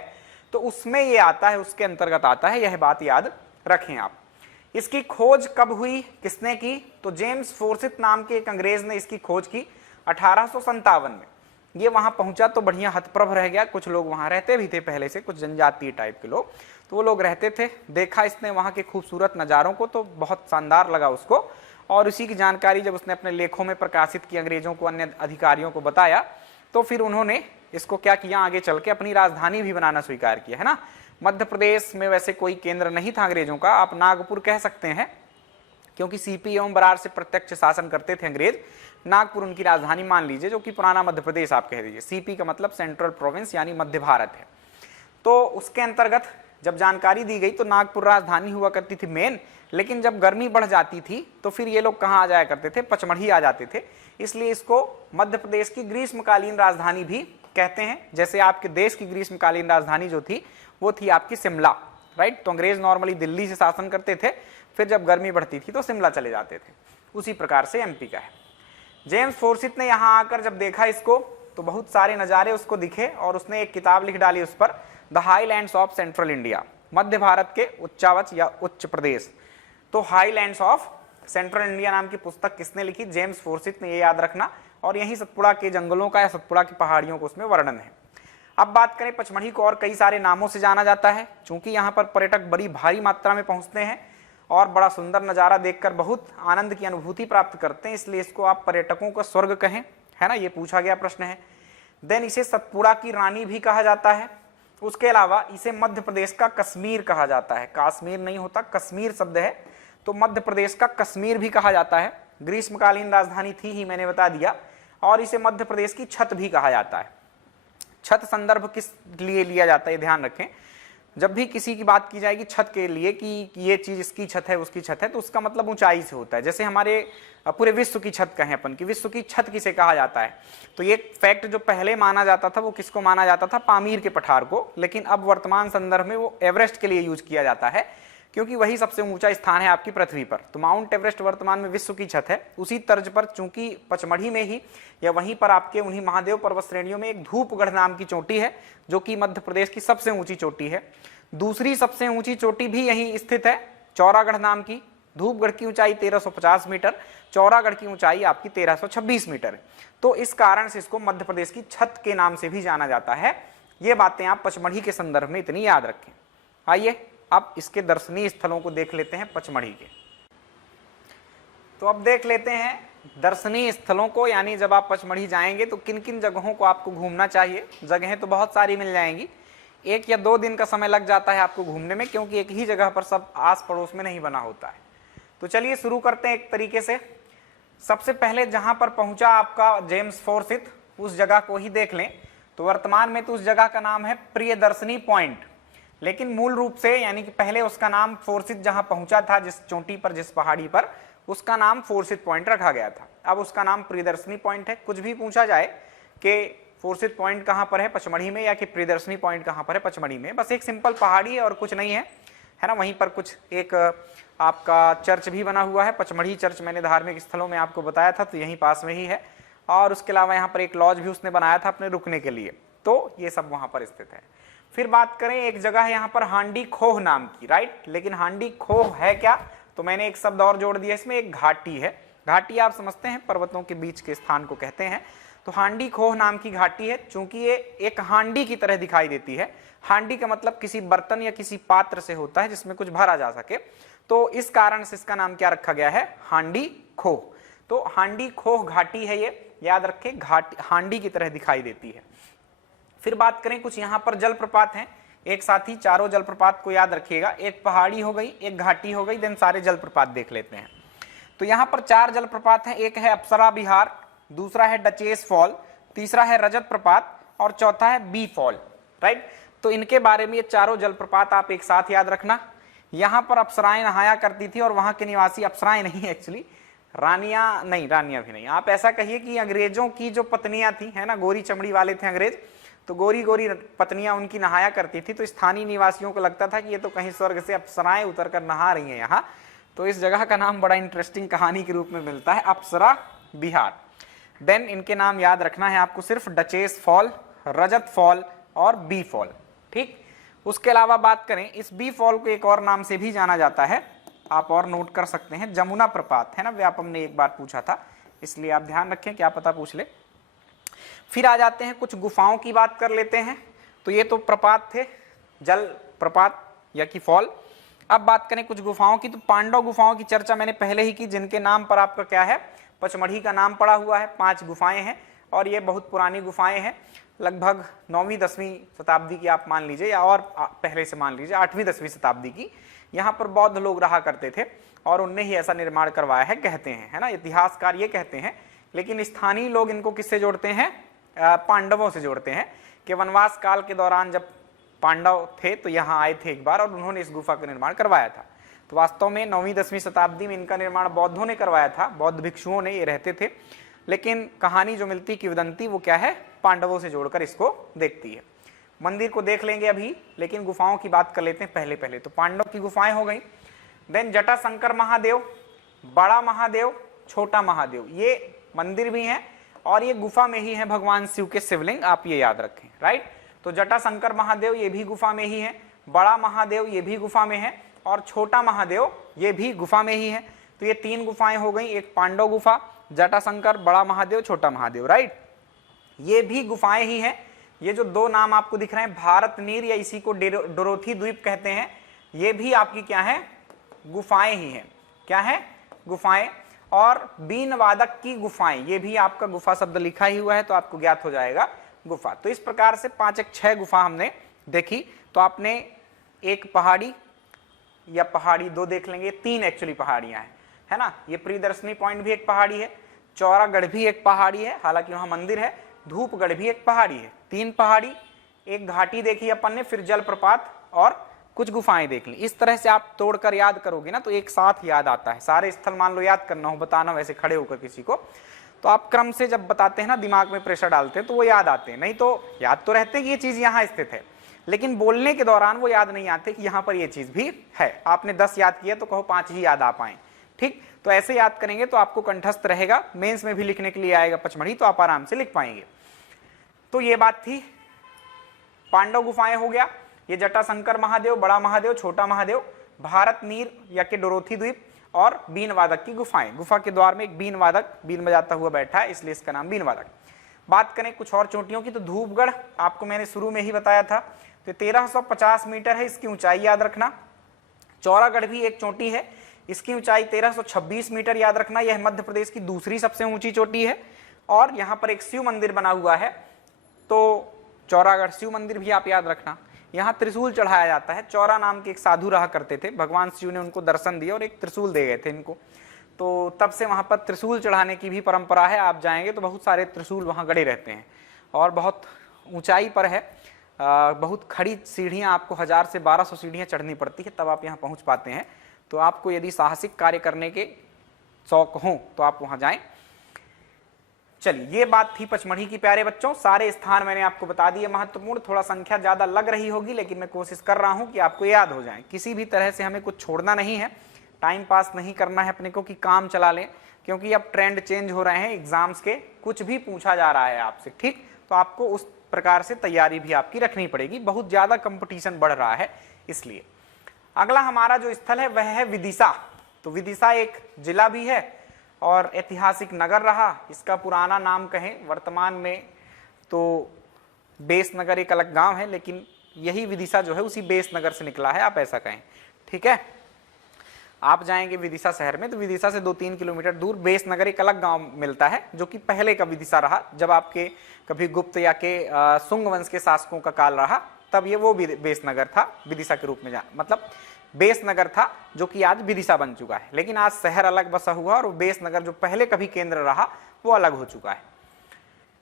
तो उसमें ये आता है, उसके अंतर्गत आता है। यह बात याद रखें आप। इसकी खोज कब हुई, किसने की? तो जेम्स फोर्सिथ नाम के एक अंग्रेज ने इसकी खोज की 1857 में। ये वहां पहुंचा तो बढ़िया हतप्रभ रह गया। कुछ लोग वहां रहते भी थे पहले से, कुछ जनजातीय टाइप के लोग, तो वो लोग रहते थे। देखा इसने वहां के खूबसूरत नज़ारों को तो बहुत शानदार लगा उसको, और उसी की जानकारी जब उसने अपने लेखों में प्रकाशित की, अंग्रेजों को, अन्य अधिकारियों को बताया, तो फिर उन्होंने इसको क्या किया, आगे चल के अपनी राजधानी भी बनाना स्वीकार किया, है ना। मध्य प्रदेश में वैसे कोई केंद्र नहीं था अंग्रेजों का, आप नागपुर कह सकते हैं, क्योंकि सीपी एवं बरार से प्रत्यक्ष शासन करते थे अंग्रेज। नागपुर उनकी राजधानी मान लीजिए, जो कि पुराना मध्य प्रदेश आप कह दीजिए। सीपी का मतलब सेंट्रल प्रोविंस यानी मध्य भारत है। तो उसके अंतर्गत जब जानकारी दी गई तो नागपुर राजधानी हुआ करती थी मेन, लेकिन जब गर्मी बढ़ जाती थी तो फिर ये लोग कहाँ आ जाया करते थे, पचमढ़ी आ जाते थे। इसलिए इसको मध्य प्रदेश की ग्रीष्मकालीन राजधानी भी कहते हैं। जैसे आपके देश की ग्रीष्मकालीन राजधानी जो थी वो थी आपकी शिमला। राइट, तो अंग्रेज नॉर्मली दिल्ली से शासन करते थे, फिर जब गर्मी बढ़ती थी तो शिमला चले जाते थे। उसी प्रकार से एमपी का है। जेम्स फोर्सिथ ने यहाँ आकर जब देखा इसको तो बहुत सारे नज़ारे उसको दिखे, और उसने एक किताब लिख डाली उस पर, the highlands of central India, मध्य भारत के उच्चावच या उच्च प्रदेश। तो हाईलैंड्स ऑफ सेंट्रल इंडिया नाम की पुस्तक किसने लिखी? जेम्स फोर्सिथ ने, ये याद रखना। और यही सतपुड़ा के जंगलों का या सतपुड़ा की पहाड़ियों को उसमें वर्णन है। अब बात करें पचमढ़ी को, और कई सारे नामों से जाना जाता है, चूंकि यहाँ पर पर्यटक बड़ी भारी मात्रा में पहुंचते हैं और बड़ा सुंदर नज़ारा देखकर बहुत आनंद की अनुभूति प्राप्त करते हैं, इसलिए इसको आप पर्यटकों का स्वर्ग कहें, है ना, ये पूछा गया प्रश्न है। देन इसे सतपुड़ा की रानी भी कहा जाता है। उसके अलावा इसे मध्य प्रदेश का कश्मीर कहा जाता है। काश्मीर नहीं होता, कश्मीर शब्द है, तो मध्य प्रदेश का कश्मीर भी कहा जाता है। ग्रीष्मकालीन राजधानी थी ही, मैंने बता दिया। और इसे मध्य प्रदेश की छत भी कहा जाता है। छत संदर्भ किस लिए लिया जाता है, ध्यान रखें। जब भी किसी की बात की जाएगी छत के लिए कि ये चीज इसकी छत है, उसकी छत है, तो उसका मतलब ऊंचाई से होता है। जैसे हमारे पूरे विश्व की छत कहें अपन की, विश्व की छत किसे कहा जाता है, तो ये फैक्ट जो पहले माना जाता था वो किसको माना जाता था? पामीर के पठार को। लेकिन अब वर्तमान संदर्भ में वो एवरेस्ट के लिए यूज किया जाता है, क्योंकि वही सबसे ऊंचा स्थान है आपकी पृथ्वी पर। तो माउंट एवरेस्ट वर्तमान में विश्व की छत है। उसी तर्ज पर चूंकि पचमढ़ी में ही या वहीं पर आपके उन्हीं महादेव पर्वत श्रेणियों में एक धूपगढ़ नाम की चोटी है, जो कि मध्य प्रदेश की सबसे ऊंची चोटी है। दूसरी सबसे ऊंची चोटी भी यहीं स्थित है, चौरागढ़ नाम की। धूपगढ़ की ऊंचाई 1350 मीटर, चौरागढ़ की ऊंचाई आपकी 1326 मीटर है। तो इस कारण से इसको मध्य प्रदेश की छत के नाम से भी जाना जाता है। ये बातें आप पचमढ़ी के संदर्भ में इतनी याद रखें। आइए अब इसके दर्शनीय स्थलों को देख लेते हैं पचमढ़ी के। तो अब देख लेते हैं दर्शनीय स्थलों को, यानी जब आप पचमढ़ी जाएंगे तो किन किन जगहों को आपको घूमना चाहिए। जगहें तो बहुत सारी मिल जाएंगी, 1 या 2 दिन का समय लग जाता है आपको घूमने में, क्योंकि एक ही जगह पर सब आस पड़ोस में नहीं बना होता है। तो चलिए शुरू करते हैं एक तरीके से। सबसे पहले जहां पर पहुंचा आपका जेम्स फोर्सिथ, उस जगह को ही देख लें तो वर्तमान में तो उस जगह का नाम है प्रियदर्शनी पॉइंट, लेकिन मूल रूप से यानी कि पहले उसका नाम फोर्सित जहां पहुंचा था, जिस चोटी पर, जिस पहाड़ी पर, उसका नाम फोर्सित पॉइंट रखा गया था। अब उसका नाम प्रियदर्शनी पॉइंट है। कुछ भी पूछा जाए कि फोर्सित पॉइंट कहां पर है, पचमढ़ी में, या कि प्रियदर्शनी पॉइंट कहां पर है, पचमढ़ी में, बस एक सिंपल पहाड़ी है और कुछ नहीं है, है ना। वहीं पर कुछ एक आपका चर्च भी बना हुआ है, पचमढ़ी चर्च, मैंने धार्मिक स्थलों में आपको बताया था, तो यहीं पास में ही है। और उसके अलावा यहाँ पर एक लॉज भी उसने बनाया था अपने रुकने के लिए, तो ये सब वहां पर स्थित है। फिर बात करें, एक जगह है यहाँ पर हांडी खोह नाम की, राइट, लेकिन हांडी खोह है क्या, तो मैंने एक शब्द और जोड़ दिया इसमें, एक घाटी है। घाटी आप समझते हैं, पर्वतों के बीच के स्थान को कहते हैं। तो हांडी खोह नाम की घाटी है, चूंकि ये एक हांडी की तरह दिखाई देती है। हांडी का मतलब किसी बर्तन या किसी पात्र से होता है जिसमें कुछ भरा जा सके, तो इस कारण से इसका नाम क्या रखा गया है, हांडी खोह। तो हांडी खोह घाटी है ये, याद रखें, घाटी हांडी की तरह दिखाई देती है। फिर बात करें, कुछ यहाँ पर जलप्रपात हैं, एक साथ ही चारों जलप्रपात को याद रखिएगा। एक पहाड़ी हो गई, एक घाटी हो गई, देन सारे जलप्रपात देख लेते हैं। तो यहाँ पर 4 जलप्रपात हैं, एक है अप्सरा विहार, दूसरा है डचेस फॉल, तीसरा है रजत प्रपात और चौथा है बी फॉल, राइट। तो इनके बारे में ये चारों जलप्रपात आप एक साथ याद रखना। यहाँ पर अप्सराएं नहाया करती थी और वहां के निवासी, अप्सराएं नहीं एक्चुअली, रानियां नहीं, रानियां भी नहीं, आप ऐसा कहिए कि अंग्रेजों की जो पत्नियां थी, है ना, गोरी चमड़ी वाले थे अंग्रेज, तो गोरी गोरी पत्नियां उनकी नहाया करती थी। तो स्थानीय निवासियों को लगता था कि ये तो कहीं स्वर्ग से अप्सराएं उतर कर नहा रही हैं यहाँ। तो इस जगह का नाम बड़ा इंटरेस्टिंग कहानी के रूप में मिलता है, अप्सरा विहार। देन इनके नाम याद रखना है आपको, सिर्फ डचेस फॉल, रजत फॉल और बी फॉल, ठीक। उसके अलावा बात करें, इस बी फॉल को एक और नाम से भी जाना जाता है, आप और नोट कर सकते हैं, जमुना प्रपात, है ना, व्यापम ने एक बार पूछा था, इसलिए आप ध्यान रखें, क्या पता पूछ ले। फिर आ जाते हैं, कुछ गुफाओं की बात कर लेते हैं। तो ये तो प्रपात थे, जल प्रपात या कि फॉल। अब बात करें कुछ गुफाओं की, तो पांडव गुफाओं की चर्चा मैंने पहले ही की, जिनके नाम पर आपका क्या है, पचमढ़ी का नाम पड़ा हुआ है। 5 गुफाएं हैं और ये बहुत पुरानी गुफाएं हैं, लगभग 9वीं 10वीं शताब्दी की आप मान लीजिए, या और पहले से मान लीजिए 8वीं 10वीं शताब्दी की। यहाँ पर बौद्ध लोग रहा करते थे और उनने ही ऐसा निर्माण करवाया है, कहते हैं, है ना, इतिहासकार ये कहते हैं। लेकिन स्थानीय लोग इनको किससे जोड़ते हैं, पांडवों से जोड़ते हैं, कि वनवास काल के दौरान जब पांडव थे तो यहाँ आए थे एक बार और उन्होंने इस गुफा का निर्माण करवाया था। तो वास्तव में 9वीं 10वीं शताब्दी में इनका निर्माण बौद्धों ने करवाया था, बौद्ध भिक्षुओं ने, ये रहते थे। लेकिन कहानी जो मिलती, किंवदंती, वो क्या है, पांडवों से जोड़कर इसको देखती है। मंदिर को देख लेंगे अभी, लेकिन गुफाओं की बात कर लेते हैं पहले पहले। तो पांडव की गुफाएं हो गई। देन जटाशंकर महादेव, बड़ा महादेव, छोटा महादेव, ये मंदिर भी हैं और ये गुफा में ही है भगवान शिव के शिवलिंग, आप ये याद रखें, राइट। तो जटाशंकर महादेव ये भी गुफा में ही है, बड़ा महादेव ये भी गुफा में है और छोटा महादेव ये भी गुफा में ही है। तो ये 3 गुफाएं हो गई, एक पांडव गुफा, जटाशंकर, बड़ा महादेव, छोटा महादेव, राइट। ये भी गुफाएं ही हैं। ये जो 2 नाम आपको दिख रहे हैं, भारत नीर या इसी को डोरोथी द्वीप कहते हैं, ये भी आपकी क्या है, गुफाएं ही हैं। क्या है, गुफाएं। और बीन वादक की गुफाएं, ये भी आपका गुफा शब्द लिखा ही हुआ है तो आपको ज्ञात हो जाएगा गुफा। तो इस प्रकार से 5 एक 6 गुफा हमने देखी। तो आपने एक पहाड़ी या पहाड़ी 2 देख लेंगे, 3 एक्चुअली पहाड़ियां हैं, है ना। ये प्रियदर्शनी पॉइंट भी एक पहाड़ी है, चौरागढ़ भी एक पहाड़ी है, हालांकि वहां मंदिर है, धूपगढ़ भी एक पहाड़ी है। 3 पहाड़ी, एक घाटी देखी अपन ने, फिर जलप्रपात और कुछ गुफाएं देख ली। इस तरह से आप तोड़कर याद करोगे ना तो एक साथ याद आता है। सारे स्थल मान लो याद करना हो, बताना वैसे खड़े होकर किसी को, तो आप क्रम से जब बताते हैं ना, दिमाग में प्रेशर डालते हैं तो वो याद आते हैं। नहीं तो याद तो रहते हैं कि ये चीज यहाँ स्थित है, लेकिन बोलने के दौरान वो याद नहीं आते कि यहाँ पर ये चीज भी है। आपने 10 याद किया तो कहो 5 ही याद आ पाए, ठीक। तो ऐसे याद करेंगे तो आपको कंठस्थ रहेगा, मेंस में भी लिखने के लिए आएगा पचमढ़ी, तो आप आराम से लिख पाएंगे। तो ये बात थी, पांडव गुफाएं हो गया, ये जटाशंकर महादेव, बड़ा महादेव, छोटा महादेव, भारत नीर या कि डोरोथी द्वीप और बीन वादक की गुफाएं। गुफा के द्वार में एक बीन वादक बीन बजाता हुआ बैठा है, इसलिए इसका नाम बीन वादक। बात करें कुछ और चोटियों की, तो धूपगढ़ आपको मैंने शुरू में ही बताया था, तो 1350 मीटर है इसकी ऊंचाई, याद रखना। चौरागढ़ भी एक चोटी है, इसकी ऊंचाई 1326 मीटर, याद रखना। यह मध्य प्रदेश की दूसरी सबसे ऊंची चोटी है। और यहाँ पर एक शिव मंदिर बना हुआ है, तो चौरागढ़ शिव मंदिर भी आप याद रखना। यहाँ त्रिशूल चढ़ाया जाता है। चौरा नाम के एक साधु रहा करते थे, भगवान शिव ने उनको दर्शन दिया और एक त्रिशूल दे गए थे इनको, तो तब से वहाँ पर त्रिशूल चढ़ाने की भी परंपरा है। आप जाएंगे तो बहुत सारे त्रिशूल वहाँ गड़े रहते हैं और बहुत ऊंचाई पर है। बहुत खड़ी सीढ़ियाँ, आपको 1000 से 1200 सीढ़ियाँ चढ़नी पड़ती है, तब आप यहाँ पहुँच पाते हैं। तो आपको यदि साहसिक कार्य करने के शौक हों तो आप वहाँ जाएं। चलिए, ये बात थी पचमढ़ी की। प्यारे बच्चों, सारे स्थान मैंने आपको बता दिए महत्वपूर्ण। थोड़ा संख्या ज़्यादा लग रही होगी, लेकिन मैं कोशिश कर रहा हूँ कि आपको याद हो जाए। किसी भी तरह से हमें कुछ छोड़ना नहीं है, टाइम पास नहीं करना है अपने को कि काम चला लें, क्योंकि अब ट्रेंड चेंज हो रहे हैं एग्जाम्स के, कुछ भी पूछा जा रहा है आपसे, ठीक। तो आपको उस प्रकार से तैयारी भी आपकी रखनी पड़ेगी, बहुत ज़्यादा कंपटीशन बढ़ रहा है इसलिए। अगला हमारा जो स्थल है वह है विदिशा। तो विदिशा एक जिला भी है और ऐतिहासिक नगर रहा। इसका पुराना नाम कहें, वर्तमान में तो बेस नगर एक अलग गांव है, लेकिन यही विदिशा जो है उसी बेस नगर से निकला है, आप ऐसा कहें, ठीक है। आप जाएंगे विदिशा शहर में तो विदिशा से 2-3 किलोमीटर दूर बेस नगर एक अलग गांव मिलता है, जो कि पहले का विदिशा रहा। जब आपके कभी गुप्त या के सुंग वंश के शासकों का काल रहा, तब ये वो बेस नगर था, विदिशा के रूप में मतलब बेस नगर था, जो कि आज विदिशा बन चुका है। लेकिन आज शहर अलग बसा हुआ और बेस नगर जो पहले कभी केंद्र रहा वो अलग हो चुका है।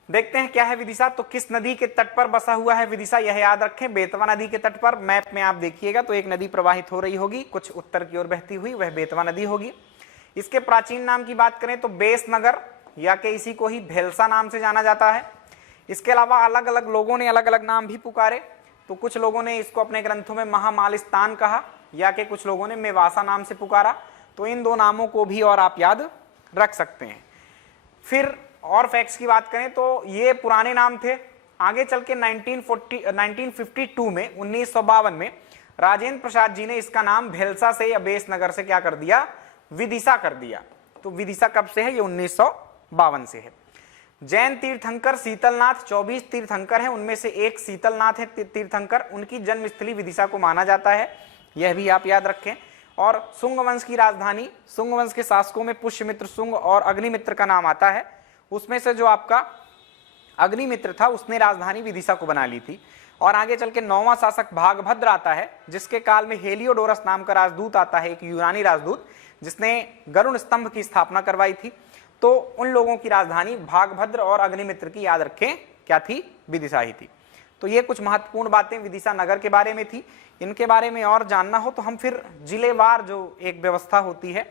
देखते हैं क्या है विदिशा। तो किस नदी के तट पर बसा हुआ है विदिशा, यह याद रखें, बेतवा नदी के तट पर। मैप में आप देखिएगा तो एक नदी प्रवाहित हो रही होगी, कुछ उत्तर की ओर बहती हुई, वह बेतवा नदी होगी। इसके प्राचीन नाम की बात करें तो बेस नगर, या के इसी को ही भेलसा नाम से जाना जाता है। इसके अलावा अलग अलग लोगों ने अलग अलग नाम भी पुकारे। तो कुछ लोगों ने इसको अपने ग्रंथों में महामालिस्तान कहा, या के कुछ लोगों ने मेवासा नाम से पुकारा। तो इन दो नामों को भी और आप याद रख सकते हैं। फिर और फैक्ट्स की बात करें तो ये पुराने नाम थे। आगे चल के 1952 में 1952 में राजेंद्र प्रसाद जी ने इसका नाम भेलसा से या बेस नगर से क्या कर दिया, विदिशा कर दिया। तो विदिशा कब से है, ये 1952 से है। जैन तीर्थंकर शीतलनाथ, 24 तीर्थंकर हैं, उनमें से एक शीतलनाथ है तीर्थंकर, उनकी जन्मस्थली विदिशा को माना जाता है, यह भी आप याद रखें। और सुंग वंश की राजधानी, सुंग वंश के शासकों में पुष्यमित्र सुंग और अग्निमित्र का नाम आता है। उसमें से जो आपका अग्निमित्र था उसने राजधानी विदिशा को बना ली थी। और आगे चल के 9वां शासक भागभद्र आता है, जिसके काल में हेलियोडोरस नाम का राजदूत आता है, एक यूनानी राजदूत, जिसने गरुड़ स्तंभ की स्थापना करवाई थी। तो उन लोगों की राजधानी भागभद्र और अग्निमित्र की याद रखें क्या थी, विदिशा ही थी। तो ये कुछ महत्वपूर्ण बातें विदिशा नगर के बारे में थी। इनके बारे में और जानना हो तो हम फिर जिलेवार जो एक व्यवस्था होती है,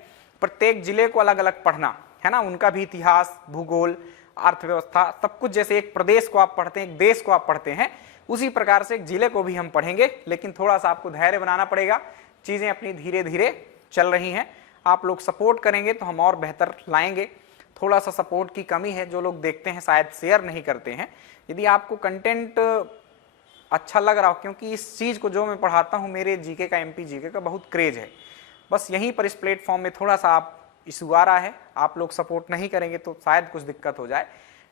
प्रत्येक जिले को अलग अलग पढ़ना है ना, उनका भी इतिहास, भूगोल, अर्थव्यवस्था, सब कुछ। जैसे एक प्रदेश को आप पढ़ते हैं, एक देश को आप पढ़ते हैं, उसी प्रकार से एक जिले को भी हम पढ़ेंगे। लेकिन थोड़ा सा आपको धैर्य बनाना पड़ेगा, चीजें अपनी धीरे धीरे चल रही हैं। आप लोग सपोर्ट करेंगे तो हम और बेहतर लाएंगे। थोड़ा सा सपोर्ट की कमी है, जो लोग देखते हैं शायद शेयर नहीं करते हैं। यदि आपको कंटेंट अच्छा लग रहा हो, क्योंकि इस चीज़ को जो मैं पढ़ाता हूँ, मेरे जीके का, एमपी जीके का बहुत क्रेज है, बस यहीं पर इस प्लेटफॉर्म में थोड़ा सा आप इशू आ रहा है, आप लोग सपोर्ट नहीं करेंगे तो शायद कुछ दिक्कत हो जाए।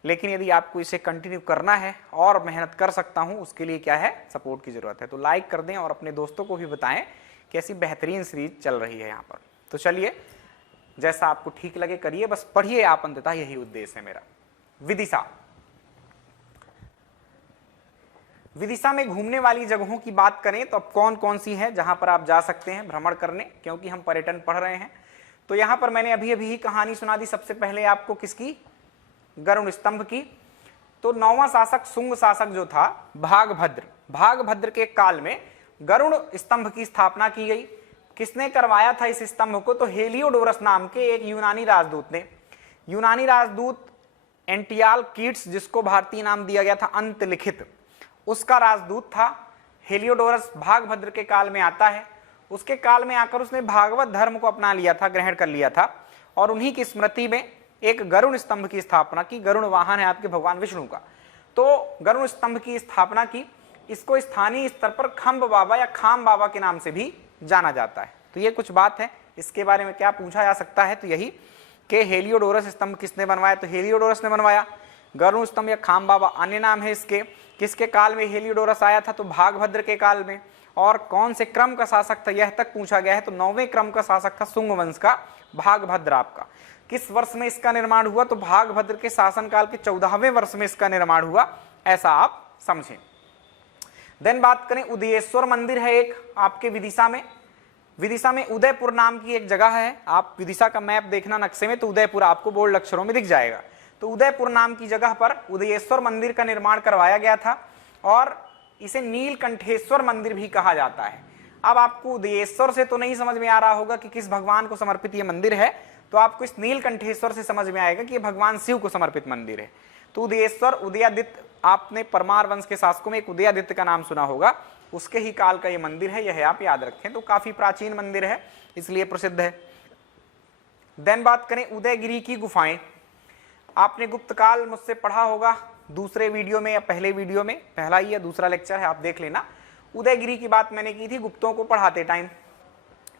लेकिन यदि आपको इसे कंटिन्यू करना है और मेहनत कर सकता हूँ, उसके लिए क्या है, सपोर्ट की ज़रूरत है। तो लाइक कर दें और अपने दोस्तों को भी बताएं कि ऐसी बेहतरीन सीरीज चल रही है यहाँ पर। तो चलिए, जैसा आपको ठीक लगे करिए, बस पढ़िए आप, अंततः यही उद्देश्य है मेरा। विदिशा, विदिशा में घूमने वाली जगहों की बात करें तो अब कौन कौन सी है जहां पर आप जा सकते हैं भ्रमण करने, क्योंकि हम पर्यटन पढ़ रहे हैं। तो यहां पर मैंने अभी अभी ही कहानी सुना दी सबसे पहले आपको, किसकी, गरुड़ स्तंभ की। तो 9वां शासक सुंग शासक जो था भागभद्र, भागभद्र के काल में गरुड़ स्तंभ की स्थापना की गई। किसने करवाया था इस स्तंभ को, तो हेलियोडोरस नाम के एक यूनानी राजदूत ने। यूनानी राजदूत एंटियाल कीट्स, जिसको भारतीय नाम दिया गया था अंतलिखित, उसका राजदूत था। हेलियोडोरस भागभद्र के काल में आता है। उसके काल में आकर उसने भागवत धर्म को अपना लिया था, ग्रहण कर लिया था, और उन्हीं की स्मृति में एक गरुड़ स्तंभ की स्थापना की। गरुड़ वाहन है आपके भगवान विष्णु का, तो गरुड़ स्तंभ की स्थापना की। इसको स्थानीय स्तर पर खम्ब बाबा या खाम बाबा के नाम से भी जाना जाता है। तो ये कुछ बात है। इसके बारे में क्या पूछा जा सकता है, तो यही कि हेलियोडोरस स्तंभ किसने बनवाया, तो हेलियोडोरस ने बनवाया। गरुड़ स्तंभ या खाम बाबा अन्य नाम है इसके। किसके काल में हेलियोडोरस आया था, तो भागभद्र के काल में। और कौन से क्रम का शासक था, यह तक पूछा गया है, तो 9वें क्रम का शासक था सुंग वंश का भागभद्र आपका। किस वर्ष में इसका निर्माण हुआ, तो भागभद्र के शासनकाल के 14वें वर्ष में इसका निर्माण हुआ, ऐसा आप समझें। देन बात करें, उदयेश्वर मंदिर है एक आपके विदिशा में। विदिशा में उदयपुर नाम की एक जगह है, आप विदिशा का मैप देखना नक्शे में तो उदयपुर आपको बोल्ड अक्षरों में दिख जाएगा। तो उदयपुर नाम की जगह पर उदयेश्वर मंदिर का निर्माण करवाया गया था और इसे नीलकंठेश्वर मंदिर भी कहा जाता है। अब आपको उदयेश्वर से तो नहीं समझ में आ रहा होगा कि किस भगवान को समर्पित ये मंदिर है, तो आपको इस नीलकंठेश्वर से समझ में आएगा कि ये भगवान शिव को समर्पित मंदिर है। तो उदयेश्वर, उदयादित्य, आपने परमार वंश के शासकों में एक उदयादित्य का नाम सुना होगा, उसके ही काल का ये मंदिर है, यह आप याद रखें। तो काफी प्राचीन मंदिर है, इसलिए प्रसिद्ध है। देन बात करें उदयगिरी की गुफाएं। आपने गुप्त काल मुझसे पढ़ा होगा दूसरे वीडियो में या पहले वीडियो में, पहला ही या दूसरा लेक्चर है, आप देख लेना। उदयगिरी की बात मैंने की थी गुप्तों को पढ़ाते टाइम।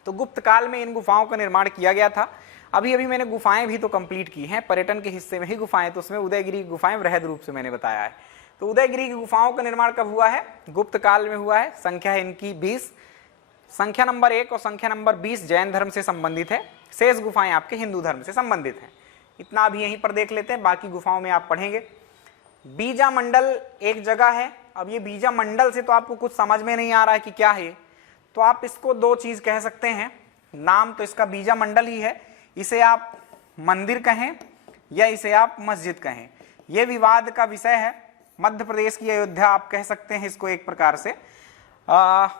तो गुप्त काल में इन गुफाओं का निर्माण किया गया था। अभी अभी मैंने गुफाएं भी तो कंप्लीट की हैं, पर्यटन के हिस्से में ही गुफाएं, तो उसमें उदयगिरी की गुफाएं वृहद रूप से मैंने बताया है। तो उदयगिरी की गुफाओं का निर्माण कब हुआ है? गुप्त काल में हुआ है। संख्या है इनकी 20। संख्या नंबर 1 और संख्या नंबर 20 जैन धर्म से संबंधित है, शेष गुफाएं आपके हिंदू धर्म से संबंधित हैं। इतना अभी यहीं पर देख लेते हैं, बाकी गुफाओं में आप पढ़ेंगे। बीजा मंडल एक जगह है। अब ये बीजा मंडल से तो आपको कुछ समझ में नहीं आ रहा है कि क्या है, तो आप इसको दो चीज कह सकते हैं। नाम तो इसका बीजा मंडल ही है, इसे आप मंदिर कहें या इसे आप मस्जिद कहें, यह विवाद का विषय है। मध्य प्रदेश की अयोध्या आप कह सकते हैं इसको एक प्रकार से।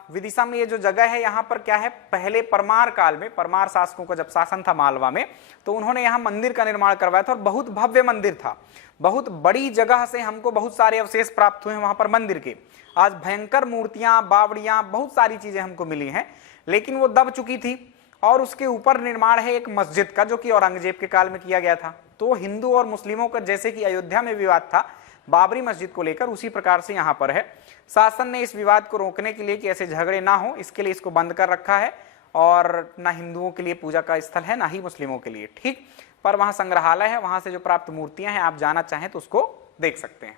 विदिशा में ये जो जगह है, यहाँ पर क्या है, पहले परमार काल में, परमार शासकों का जब शासन था मालवा में, तो उन्होंने यहाँ मंदिर का निर्माण करवाया था और बहुत भव्य मंदिर था। बहुत बड़ी जगह से हमको बहुत सारे अवशेष प्राप्त हुए हैं वहां पर मंदिर के। आज भयंकर मूर्तियां, बावड़ियां, बहुत सारी चीजें हमको मिली हैं, लेकिन वो दब चुकी थी। और उसके ऊपर निर्माण है एक मस्जिद का, जो कि औरंगजेब के काल में किया गया था। तो हिंदू और मुस्लिमों का जैसे कि अयोध्या में विवाद था बाबरी मस्जिद को लेकर, उसी प्रकार से यहाँ पर है। शासन ने इस विवाद को रोकने के लिए कि ऐसे झगड़े ना हो, इसके लिए इसको बंद कर रखा है। और ना हिंदुओं के लिए पूजा का स्थल है, ना ही मुस्लिमों के लिए, ठीक। पर वहां संग्रहालय है, वहां से जो प्राप्त मूर्तियां हैं, आप जाना चाहें तो उसको देख सकते हैं।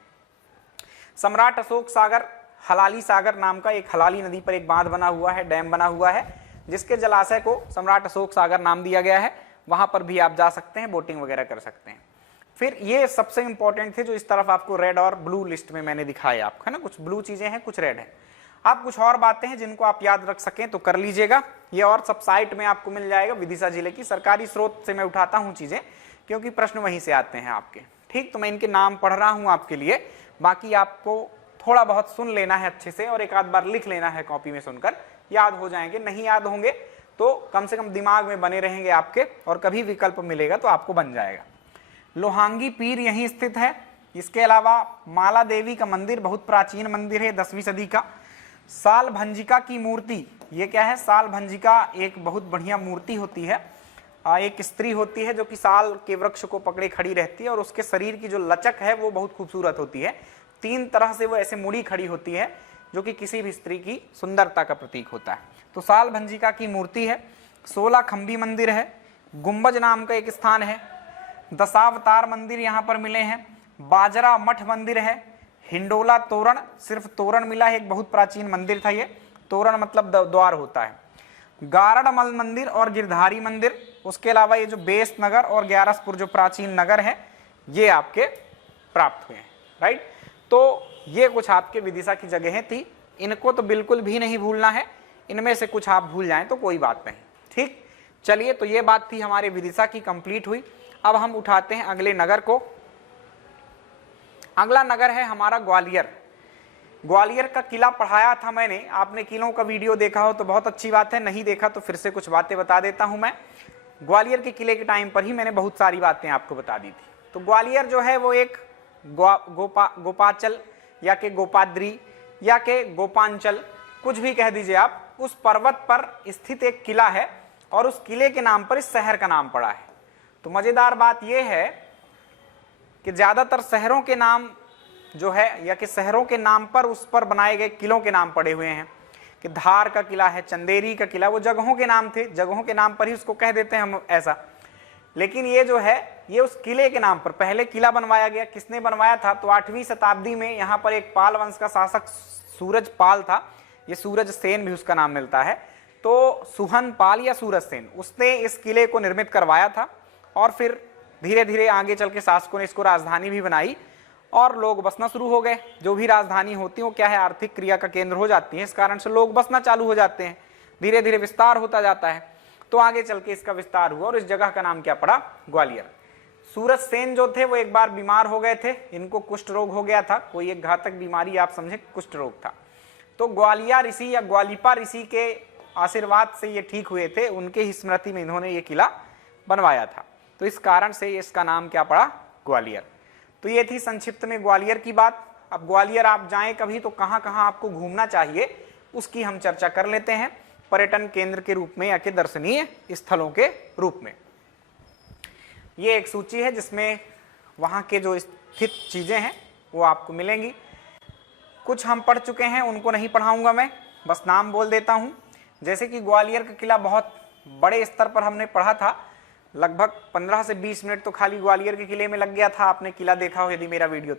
सम्राट अशोक सागर, हलाली सागर नाम का एक, हलाली नदी पर एक बांध बना हुआ है, डैम बना हुआ है, जिसके जलाशय को सम्राट अशोक सागर नाम दिया गया है। वहां पर भी आप जा सकते हैं, बोटिंग वगैरह कर सकते हैं। फिर ये सबसे इंपॉर्टेंट थे जो इस तरफ आपको रेड और ब्लू लिस्ट में मैंने दिखाया आपको, है ना। कुछ ब्लू चीजें हैं, कुछ रेड है। आप कुछ और बातें हैं जिनको आप याद रख सकें तो कर लीजिएगा। ये और सब साइट में आपको मिल जाएगा। विदिशा जिले की सरकारी स्रोत से मैं उठाता हूं चीजें, क्योंकि प्रश्न वहीं से आते हैं आपके, ठीक। तो मैं इनके नाम पढ़ रहा हूं आपके लिए, बाकी आपको थोड़ा बहुत सुन लेना है अच्छे से और एक आध बार लिख लेना है कॉपी में, सुनकर याद हो जाएंगे। नहीं याद होंगे तो कम से कम दिमाग में बने रहेंगे आपके, और कभी विकल्प मिलेगा तो आपको बन जाएगा। लोहांगी पीर यहीं स्थित है। इसके अलावा माला देवी का मंदिर बहुत प्राचीन मंदिर है, 10वीं सदी का। साल भंजिका की मूर्ति, ये क्या है, साल भंजिका एक बहुत बढ़िया मूर्ति होती है। एक स्त्री होती है जो कि साल के वृक्ष को पकड़े खड़ी रहती है, और उसके शरीर की जो लचक है वो बहुत खूबसूरत होती है। 3 तरह से वो ऐसे मुड़ी खड़ी होती है, जो कि किसी भी स्त्री की सुंदरता का प्रतीक होता है। तो साल भंजिका की मूर्ति है। 16 खंबी मंदिर है। गुंबज नाम का एक स्थान है। दशावतार मंदिर यहाँ पर मिले हैं। बाजरा मठ मंदिर है। हिंडोला तोरण, सिर्फ तोरण मिला है, एक बहुत प्राचीन मंदिर था ये। तोरण मतलब द्वार होता है। गारड़मल मंदिर और गिरधारी मंदिर। उसके अलावा ये जो बेस नगर और ग्यारसपुर जो प्राचीन नगर है, ये आपके प्राप्त हुए हैं, राइट। तो ये कुछ आपके विदिशा की जगहें थी, इनको तो बिल्कुल भी नहीं भूलना है। इनमें से कुछ आप भूल जाएं तो कोई बात नहीं, ठीक। चलिए, तो ये बात थी हमारे विदिशा की, कंप्लीट हुई। अब हम उठाते हैं अगले नगर को। अगला नगर है हमारा ग्वालियर। ग्वालियर का किला पढ़ाया था मैंने, आपने किलों का वीडियो देखा हो तो बहुत अच्छी बात है, नहीं देखा तो फिर से कुछ बातें बता देता हूं मैं। ग्वालियर के किले के टाइम पर ही मैंने बहुत सारी बातें आपको बता दी थी। तो ग्वालियर जो है वो एक गोपाचल या के गोपाद्री या के गोपांचल, कुछ भी कह दीजिए आप, उस पर्वत पर स्थित एक किला है, और उस किले के नाम पर इस शहर का नाम पड़ा है। तो मजेदार बात यह है कि ज्यादातर शहरों के नाम जो है, या कि शहरों के नाम पर उस पर बनाए गए किलों के नाम पड़े हुए हैं। कि धार का किला है, चंदेरी का किला, वो जगहों के नाम थे, जगहों के नाम पर ही उसको कह देते हैं हम ऐसा। लेकिन ये जो है, ये उस किले के नाम पर पहले किला बनवाया गया। किसने बनवाया था? तो 8वीं शताब्दी में यहाँ पर एक पाल वंश का शासक सूरज पाल था, ये सूरज सेन भी उसका नाम मिलता है। तो सुहन पाल या सूरज सेन, उसने इस किले को निर्मित करवाया था, और फिर धीरे धीरे आगे चल के शासकों ने इसको राजधानी भी बनाई, और लोग बसना शुरू हो गए। जो भी राजधानी होती है वो क्या है, आर्थिक क्रिया का केंद्र हो जाती है, इस कारण से लोग बसना चालू हो जाते हैं। धीरे धीरे विस्तार होता जाता है। तो आगे चल के इसका विस्तार हुआ और इस जगह का नाम क्या पड़ा, ग्वालियर। सूरज सेन जो थे वो एक बार बीमार हो गए थे, इनको कुष्ठ रोग हो गया था, कोई एक घातक बीमारी आप समझे, कुष्ठ रोग था। तो ग्वालिया ऋषि या ग्वालिपा ऋषि के आशीर्वाद से ये ठीक हुए थे, उनके ही स्मृति में इन्होंने ये किला बनवाया था। तो इस कारण से इसका नाम क्या पड़ा, ग्वालियर। तो ये थी संक्षिप्त में ग्वालियर की बात। अब ग्वालियर आप जाएं कभी तो कहाँ कहाँ आपको घूमना चाहिए उसकी हम चर्चा कर लेते हैं, पर्यटन केंद्र के रूप में या के दर्शनीय स्थलों के रूप में। ये एक सूची है जिसमें वहाँ के जो स्थित चीजें हैं वो आपको मिलेंगी। कुछ हम पढ़ चुके हैं, उनको नहीं पढ़ाऊंगा मैं, बस नाम बोल देता हूँ। जैसे कि ग्वालियर का किला बहुत बड़े स्तर पर हमने पढ़ा था, लगभग 15 से 20 मिनट तो खाली ग्वालियर के किले में लग गया था। आपने किला देखा हो यदि मेरा वीडियो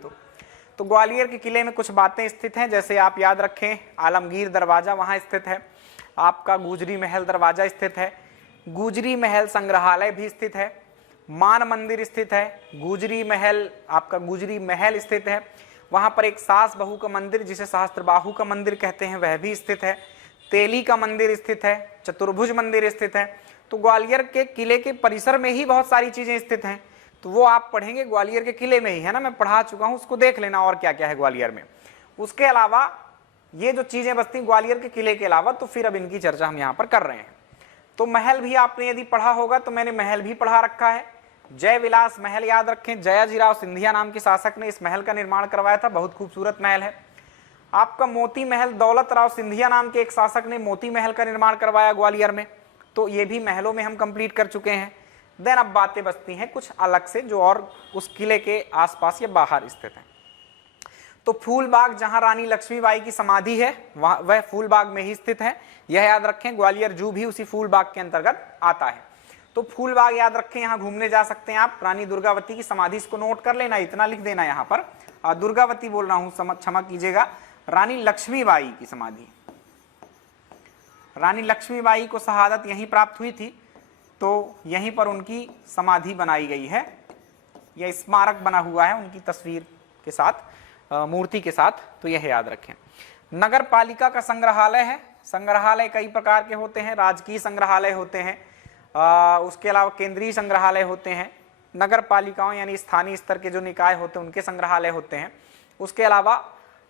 तो ग्वालियर के किले में कुछ बातें स्थित हैं, जैसे आप याद रखें आलमगीर दरवाजा वहाँ स्थित है, आपका गुजरी महल दरवाजा स्थित है, गुजरी महल संग्रहालय भी स्थित है, मान मंदिर स्थित है, गुजरी महल आपका गुजरी महल स्थित है, वहाँ पर एक सास बहू का मंदिर जिसे सहस्त्रबाहु का मंदिर कहते हैं वह भी स्थित है, तेली का मंदिर स्थित है, चतुर्भुज मंदिर स्थित है। तो ग्वालियर के किले के परिसर में ही बहुत सारी चीजें स्थित हैं, तो वो आप पढ़ेंगे ग्वालियर के किले में ही, है ना, मैं पढ़ा चुका हूँ, उसको देख लेना और क्या क्या है ग्वालियर में। उसके अलावा ये जो चीजें बसती ग्वालियर के किले के अलावा, तो फिर अब इनकी चर्चा हम यहाँ पर कर रहे हैं। तो महल भी आपने यदि पढ़ा होगा तो मैंने महल भी पढ़ा रखा है। जय विलास महल याद रखें, जयाजीराव सिंधिया नाम के शासक ने इस महल का निर्माण करवाया था, बहुत खूबसूरत महल है। आपका मोती महल दौलत राव सिंधिया नाम के एक शासक ने मोती महल का निर्माण करवाया ग्वालियर में, तो ये भी महलों में हम कंप्लीट कर चुके हैं। देन अब बातें बचती हैं कुछ अलग से जो और उस किले के आसपास या बाहर स्थित हैं। तो फूलबाग जहां रानी लक्ष्मीबाई की समाधि है वह फूलबाग में ही स्थित है, यह याद रखें। ग्वालियर जू भी उसी फूलबाग के अंतर्गत आता है। तो फूलबाग याद रखें, यहाँ घूमने जा सकते हैं आप। रानी दुर्गावती की समाधि, इसको नोट कर लेना, इतना लिख देना यहाँ पर, दुर्गावती बोल रहा हूँ, क्षमा कीजिएगा, रानी लक्ष्मीबाई की समाधि। रानी लक्ष्मीबाई को शहादत यहीं प्राप्त हुई थी, तो यहीं पर उनकी समाधि बनाई गई है, यह स्मारक बना हुआ है उनकी तस्वीर के साथ, मूर्ति के साथ, तो यह याद रखें। नगर पालिका का संग्रहालय है। संग्रहालय कई प्रकार के होते हैं, राजकीय संग्रहालय होते हैं, उसके अलावा केंद्रीय संग्रहालय होते हैं, नगर पालिकाओं यानी स्थानीय स्तर के जो निकाय होते हैं उनके संग्रहालय होते हैं। उसके अलावा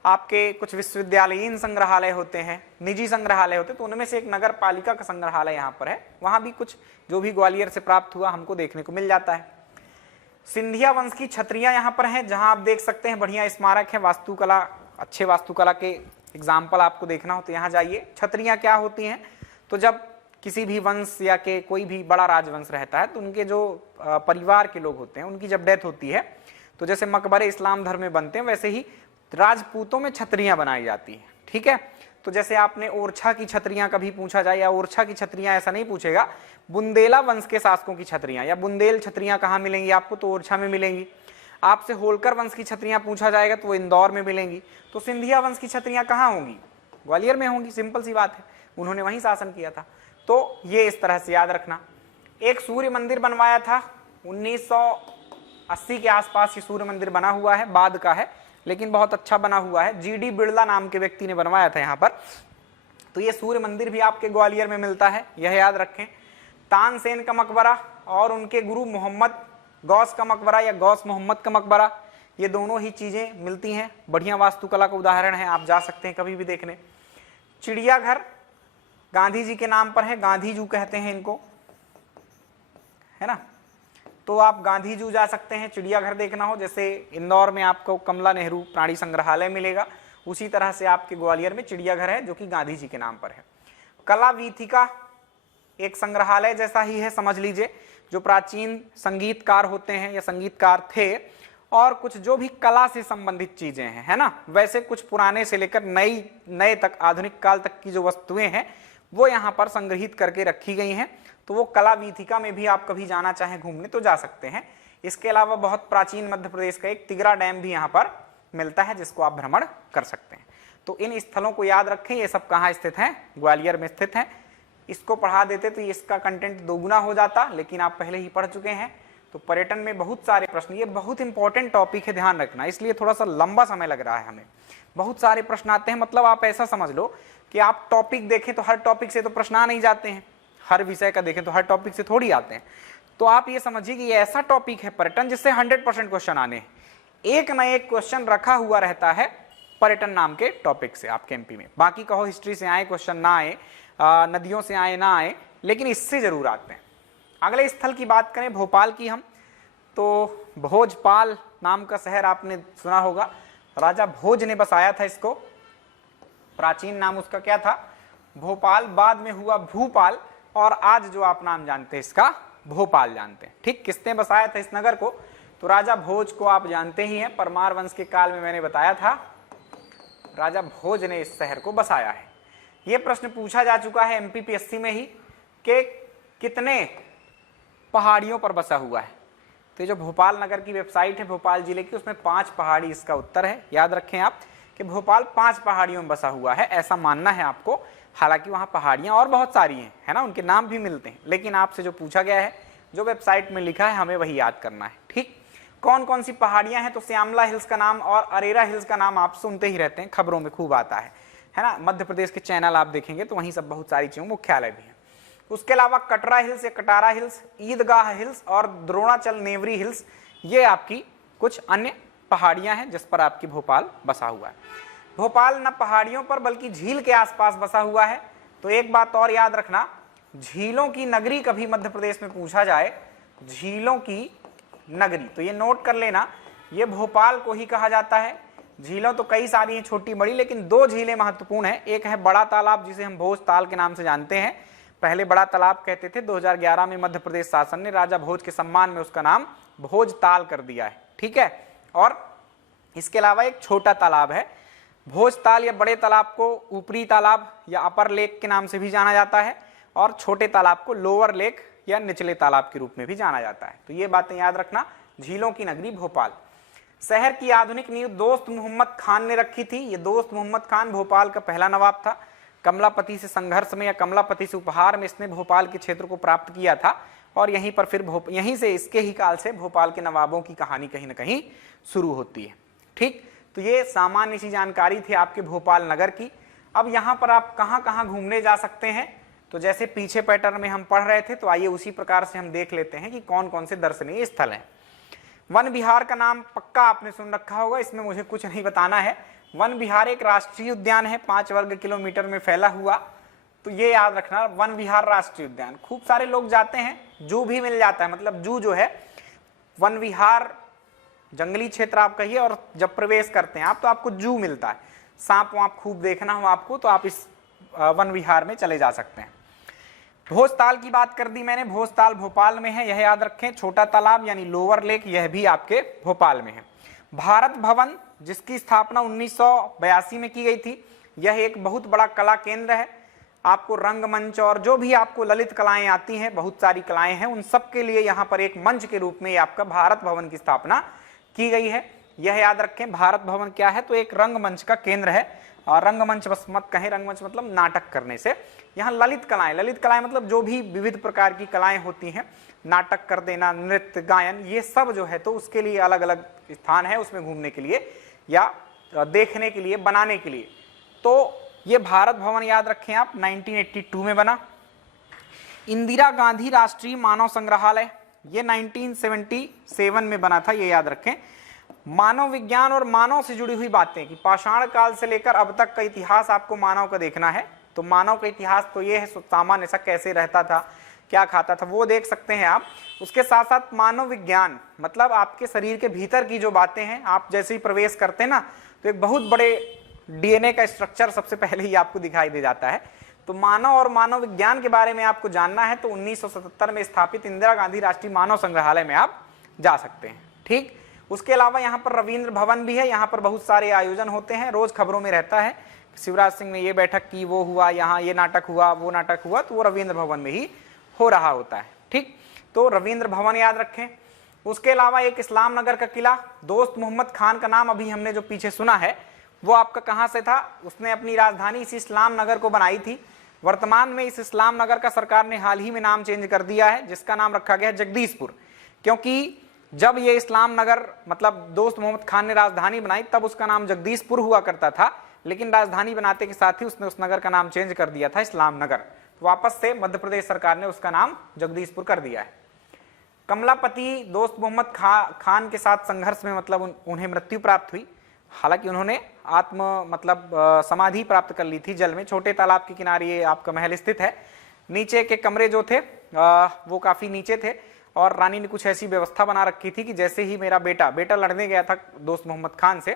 आपके कुछ विश्वविद्यालयीन संग्रहालय होते हैं, निजी संग्रहालय होते हैं, तो उनमें से एक नगर पालिका का संग्रहालय यहाँ पर है। वहाँ भी कुछ जो भी ग्वालियर से प्राप्त हुआ हमको देखने को मिल जाता है। सिंधिया वंश की छतरियाँ यहाँ पर हैं, जहाँ आप देख सकते हैं बढ़िया स्मारक है, वास्तुकला, अच्छे वास्तुकला के एग्जाम्पल आपको देखना हो तो यहाँ जाइए। छतरियाँ क्या होती हैं, तो जब किसी भी वंश या के कोई भी बड़ा राजवंश रहता है तो उनके जो परिवार के लोग होते हैं उनकी जब डेथ होती है तो जैसे मकबरे इस्लाम धर्म में बनते हैं वैसे ही राजपूतों में छतरियां बनाई जाती हैं, ठीक है। तो जैसे आपने ओरछा की छतरियां कभी पूछा जाए, या ओरछा की छतरियां ऐसा नहीं पूछेगा, बुंदेला वंश के शासकों की छतरियां या बुंदेल छतरियां कहाँ मिलेंगी आपको, तो ओरछा में मिलेंगी। आपसे होलकर वंश की छतरियां पूछा जाएगा तो वो इंदौर में मिलेंगी। तो सिंधिया वंश की छतरियां कहाँ होंगी, ग्वालियर में होंगी, सिंपल सी बात है, उन्होंने वहीं शासन किया था। तो ये इस तरह से याद रखना। एक सूर्य मंदिर बनवाया था 1980 के आसपास, ये सूर्य मंदिर बना हुआ है, बाद का है लेकिन बहुत अच्छा बना हुआ है, जीडी बिड़ला नाम के व्यक्ति ने बनवाया था यहाँ पर। तो ये सूर्य मंदिर भी आपके ग्वालियर में मिलता है, यह याद रखें। तानसेन का मकबरा और उनके गुरु मोहम्मद गौस का मकबरा या गौस मोहम्मद का मकबरा, ये दोनों ही चीजें मिलती हैं, बढ़िया वास्तुकला का उदाहरण है, आप जा सकते हैं कभी भी देखने। चिड़ियाघर गांधी जी के नाम पर है, गांधी जू कहते हैं इनको, है ना। तो आप गांधी जू जा सकते हैं, चिड़ियाघर देखना हो, जैसे इंदौर में आपको कमला नेहरू प्राणी संग्रहालय मिलेगा, उसी तरह से आपके ग्वालियर में चिड़ियाघर है जो कि गांधी जी के नाम पर है। कला वीथिका एक संग्रहालय जैसा ही है, समझ लीजिए, जो प्राचीन संगीतकार होते हैं या संगीतकार थे और कुछ जो भी कला से संबंधित चीजें हैं, है ना, वैसे कुछ पुराने से लेकर नए तक, आधुनिक काल तक की जो वस्तुएं हैं वो यहाँ पर संग्रहित करके रखी गई हैं। तो वो कला वीथिका में भी आप कभी जाना चाहें घूमने तो जा सकते हैं। इसके अलावा बहुत प्राचीन मध्य प्रदेश का एक तिगरा डैम भी यहाँ पर मिलता है जिसको आप भ्रमण कर सकते हैं। तो इन स्थलों को याद रखें, ये सब कहाँ स्थित हैं, ग्वालियर में स्थित हैं। इसको पढ़ा देते तो इसका कंटेंट दोगुना हो जाता, लेकिन आप पहले ही पढ़ चुके हैं। तो पर्यटन में बहुत सारे प्रश्न, ये बहुत इंपॉर्टेंट टॉपिक है, ध्यान रखना, इसलिए थोड़ा सा लंबा समय लग रहा है हमें। बहुत सारे प्रश्न आते हैं, मतलब आप ऐसा समझ लो कि आप टॉपिक देखें तो हर टॉपिक से तो प्रश्न आ नहीं जाते हैं, हर विषय का देखें तो हर टॉपिक से थोड़ी आते हैं। तो आप ये समझिए कि ये ऐसा टॉपिक है पर्यटन जिससे 100% क्वेश्चन आने हैं। एक न एक क्वेश्चन रखा हुआ रहता है पर्यटन नाम के टॉपिक से आपके एमपी में। बाकी कहो हिस्ट्री से आए क्वेश्चन ना आए, नदियों से आए ना आए, लेकिन इससे जरूर आते हैं। अगले स्थल की बात करें भोपाल की हम, तो भोजपाल नाम का शहर आपने सुना होगा, राजा भोज ने बसाया था इसको। प्राचीन नाम उसका क्या था? भोपाल, बाद में हुआ भूपाल, और आज जो आप नाम जानते हैं इसका भोपाल जानते हैं। ठीक, किसने बसाया था इस नगर को? तो राजा भोज को आप जानते ही हैं, परमार वंश के काल में मैंने बताया था राजा भोज ने इस शहर को बसाया है। यह प्रश्न पूछा जा चुका है एमपीपीएससी में ही कि कितने पहाड़ियों पर बसा हुआ है। तो जो भोपाल नगर की वेबसाइट है भोपाल जिले की, उसमें 5 पहाड़ी इसका उत्तर है। याद रखें आप कि भोपाल 5 पहाड़ियों में बसा हुआ है, ऐसा मानना है आपको। हालांकि वहां पहाड़ियां और बहुत सारी हैं, है ना, उनके नाम भी मिलते हैं, लेकिन आपसे जो पूछा गया है, जो वेबसाइट में लिखा है, हमें वही याद करना है। ठीक, कौन कौन सी पहाड़ियां हैं? तो श्यामला हिल्स का नाम और अरेरा हिल्स का नाम आप सुनते ही रहते हैं, खबरों में खूब आता है ना। मध्य प्रदेश के चैनल आप देखेंगे तो वहीं सब बहुत सारी चीजों, मुख्यालय भी है। उसके अलावा कटरा हिल्स या कटारा हिल्स, ईदगाह हिल्स और द्रोणाचल नेवरी हिल्स, ये आपकी कुछ अन्य पहाड़ियां हैं जिस पर आपकी भोपाल बसा हुआ है। भोपाल न पहाड़ियों पर बल्कि झील के आसपास बसा हुआ है। तो एक बात और याद रखना, झीलों की नगरी कभी मध्य प्रदेश में पूछा जाए, झीलों की नगरी, तो ये नोट कर लेना, ये भोपाल को ही कहा जाता है। झीलों तो कई सारी हैं छोटी बड़ी, लेकिन 2 झीलें महत्वपूर्ण हैं। एक है बड़ा तालाब जिसे हम भोज ताल के नाम से जानते हैं, पहले बड़ा तालाब कहते थे, 2011 में मध्य प्रदेश शासन ने राजा भोज के सम्मान में उसका नाम भोज ताल कर दिया है। ठीक है, और इसके अलावा एक छोटा तालाब है भोज ताल, या बड़े तालाब को ऊपरी तालाब या अपर लेक के नाम से भी जाना जाता है, और छोटे तालाब को लोअर लेक या निचले तालाब के रूप में भी जाना जाता है। तो ये बातें याद रखना। झीलों की नगरी भोपाल। शहर की आधुनिक नींव दोस्त मोहम्मद खान ने रखी थी। ये दोस्त मोहम्मद खान भोपाल का पहला नवाब था। कमलापति से संघर्ष में या कमलापति से उपहार में इसने भोपाल के क्षेत्र को प्राप्त किया था, और यहीं पर फिर यहीं से इसके ही काल से भोपाल के नवाबों की कहानी कहीं ना कहीं शुरू होती है। ठीक, तो ये सामान्य सी जानकारी थी आपके भोपाल नगर की। अब यहाँ पर आप कहाँ कहाँ घूमने जा सकते हैं, तो जैसे पीछे पैटर्न में हम पढ़ रहे थे, तो आइए उसी प्रकार से हम देख लेते हैं कि कौन कौन से दर्शनीय स्थल हैं। वन विहार का नाम पक्का आपने सुन रखा होगा, इसमें मुझे कुछ नहीं बताना है। वन विहार एक राष्ट्रीय उद्यान है, 5 वर्ग किलोमीटर में फैला हुआ। तो ये याद रखना, वन विहार राष्ट्रीय उद्यान। खूब सारे लोग जाते हैं, जू भी मिल जाता है, मतलब जू जो है वन विहार जंगली क्षेत्र आप कहिए, और जब प्रवेश करते हैं आप तो आपको जू मिलता है। सांप वाप खूब देखना हो आपको तो आप इस वन विहार में चले जा सकते हैं। भोजताल की बात कर दी मैंने, भोजताल भोपाल में है, यह याद रखें। छोटा तालाब यानी लोअर लेक, यह भी आपके भोपाल में है। भारत भवन जिसकी स्थापना 1982 में की गई थी, यह एक बहुत बड़ा कला केंद्र है। आपको रंगमंच और जो भी आपको ललित कलाएं आती हैं, बहुत सारी कलाएं हैं, उन सब के लिए यहाँ पर एक मंच के रूप में आपका भारत भवन की स्थापना की गई है। यह याद रखें, भारत भवन क्या है? तो एक रंगमंच का केंद्र है। और रंगमंच बस मत कहें, रंगमंच मतलब नाटक करने से। यहाँ ललित कलाएं मतलब जो भी विविध प्रकार की कलाएं होती हैं, नाटक कर देना, नृत्य, गायन, ये सब जो है तो उसके लिए अलग अलग स्थान है, उसमें घूमने के लिए या देखने के लिए, बनाने के लिए। तो ये भारत भवन याद रखें आप, 1982 में बना। इंदिरा गांधी राष्ट्रीय मानव संग्रहालय, ये 1977 में बना था, ये याद रखें। मानव विज्ञान और मानव से जुड़ी हुई बातें कि पाषाण काल से लेकर अब तक का इतिहास आपको मानव का देखना है। तो मानव का इतिहास तो ये है, सामान्य सा कैसे रहता था, क्या खाता था, वो देख सकते हैं आप। उसके साथ साथ मानव विज्ञान मतलब आपके शरीर के भीतर की जो बातें हैं, आप जैसे ही प्रवेश करते हैं ना, तो एक बहुत बड़े डीएनए का स्ट्रक्चर सबसे पहले ही आपको दिखाई दे जाता है। तो मानव और मानव विज्ञान के बारे में आपको जानना है तो 1977 में स्थापित इंदिरा गांधी राष्ट्रीय मानव संग्रहालय में आप जा सकते हैं। ठीक, उसके अलावा यहाँ पर रविंद्र भवन भी है, यहाँ पर बहुत सारे आयोजन होते हैं, रोज खबरों में रहता है, शिवराज सिंह ने ये बैठक की, वो हुआ, यहाँ ये नाटक हुआ, वो नाटक हुआ, तो वो रविंद्र भवन में ही हो रहा होता है। ठीक, तो रविंद्र भवन याद रखें। उसके अलावा एक इस्लाम नगर का किला, दोस्त मोहम्मद खान का नाम अभी हमने जो पीछे सुना है वो आपका कहाँ से था? उसने अपनी राजधानी इस इस्लाम नगर को बनाई थी। वर्तमान में इस इस्लाम नगर का सरकार ने हाल ही में नाम चेंज कर दिया है, जिसका नाम रखा गया है जगदीशपुर। क्योंकि जब ये इस्लाम नगर मतलब दोस्त मोहम्मद खान ने राजधानी बनाई तब उसका नाम जगदीशपुर हुआ करता था, लेकिन राजधानी बनाते के साथ ही उसने उस नगर का नाम चेंज कर दिया था इस्लाम नगर। वापस से मध्य प्रदेश सरकार ने उसका नाम जगदीशपुर कर दिया है। कमलापति दोस्त मोहम्मद खान के साथ संघर्ष में मतलब उन्हें मृत्यु प्राप्त हुई। हालांकि उन्होंने समाधि प्राप्त कर ली थी जल में। छोटे तालाब के किनारे ये आपका महल स्थित है। नीचे के कमरे जो थे वो काफी नीचे थे और रानी ने कुछ ऐसी व्यवस्था बना रखी थी कि जैसे ही मेरा बेटा लड़ने गया था दोस्त मोहम्मद खान से,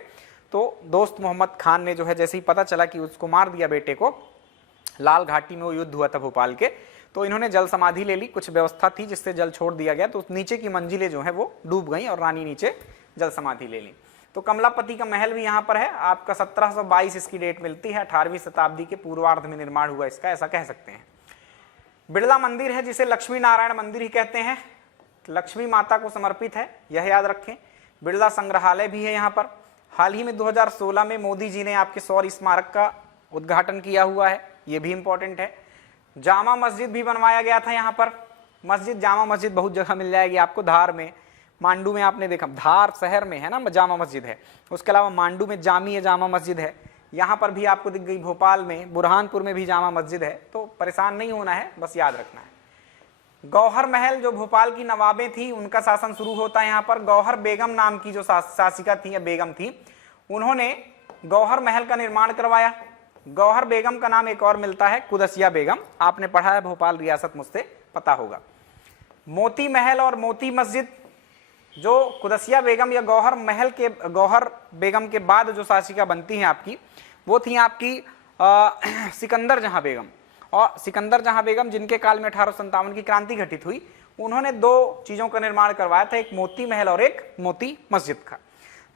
तो दोस्त मोहम्मद खान ने जो है जैसे ही पता चला कि उसको मार दिया बेटे को, लाल घाटी में वो युद्ध हुआ था भोपाल के, तो इन्होंने जल समाधि ले ली। कुछ व्यवस्था थी जिससे जल छोड़ दिया गया, तो नीचे की मंजिलें जो है वो डूब गई और रानी नीचे जल समाधि ले ली। तो कमलापति का महल भी यहाँ पर है आपका। 1722 इसकी डेट मिलती है। 18वीं शताब्दी के पूर्वार्ध में निर्माण हुआ इसका, ऐसा कह सकते हैं। बिड़ला मंदिर है जिसे लक्ष्मी नारायण मंदिर ही कहते हैं, लक्ष्मी माता को समर्पित है, यह याद रखें। बिड़ला संग्रहालय भी है यहाँ पर। हाल ही में 2016 में मोदी जी ने आपके शौर्य स्मारक का उद्घाटन किया हुआ है, ये भी इंपॉर्टेंट है। जामा मस्जिद भी बनवाया गया था यहाँ पर। मस्जिद, जामा मस्जिद बहुत जगह मिल जाएगी आपको। धार में, मांडू में आपने देखा, धार शहर में है ना जामा मस्जिद है। उसके अलावा मांडू में जामिया जामा मस्जिद है, यहाँ पर भी आपको दिख गई। भोपाल में बुरहानपुर में भी जामा मस्जिद है। तो परेशान नहीं होना है, बस याद रखना है। गौहर महल जो भोपाल की नवाबें थी उनका शासन शुरू होता है यहाँ पर। गौहर बेगम नाम की जो शासिका थी या बेगम थी, उन्होंने गौहर महल का निर्माण करवाया। गौहर बेगम का नाम एक और मिलता है कुदसिया बेगम, आपने पढ़ा है भोपाल रियासत, मुझसे पता होगा। मोती महल और मोती मस्जिद, जो कुदसिया बेगम या गौहर महल के गौहर बेगम के बाद जो शासिका बनती हैं आपकी, वो थी आपकी सिकंदर जहां बेगम। और सिकंदर जहां बेगम जिनके काल में 1857 की क्रांति घटित हुई, उन्होंने दो चीजों का निर्माण करवाया था, एक मोती महल और एक मोती मस्जिद का।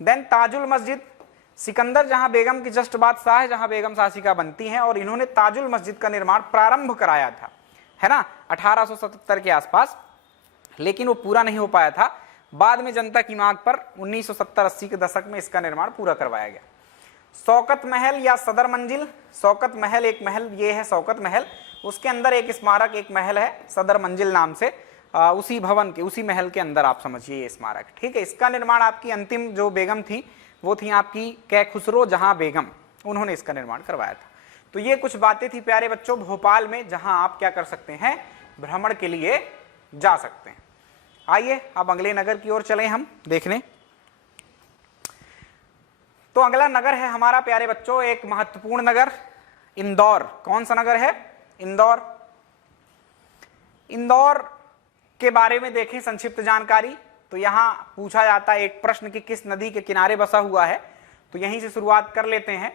देन ताजुल मस्जिद, सिकंदर जहां बेगम की जस्ट बाद शाहजहां बेगम शासिका बनती हैं और इन्होंने ताजुल मस्जिद का निर्माण प्रारंभ कराया था, है ना, 1877 के आसपास, लेकिन वो पूरा नहीं हो पाया था। बाद में जनता की मांग पर 1970-80 के दशक में इसका निर्माण पूरा करवाया गया। शौकत महल या सदर मंजिल, शौकत महल एक महल, ये है शौकत महल, उसके अंदर एक स्मारक एक महल है सदर मंजिल नाम से, उसी भवन के उसी महल के अंदर आप समझिए ये स्मारक, ठीक है। इसका निर्माण आपकी अंतिम जो बेगम थी वो थी आपकी कैखुसरो जहां बेगम, उन्होंने इसका निर्माण करवाया था। तो ये कुछ बातें थी प्यारे बच्चों भोपाल में, जहां आप क्या कर सकते हैं, भ्रमण के लिए जा सकते हैं। आइए अब अगले नगर की ओर चले हम देखने। तो अगला नगर है हमारा प्यारे बच्चों एक महत्वपूर्ण नगर, इंदौर। कौन सा नगर है? इंदौर। इंदौर के बारे में देखें संक्षिप्त जानकारी। तो यहां पूछा जाता है एक प्रश्न कि किस नदी के किनारे बसा हुआ है, तो यहीं से शुरुआत कर लेते हैं।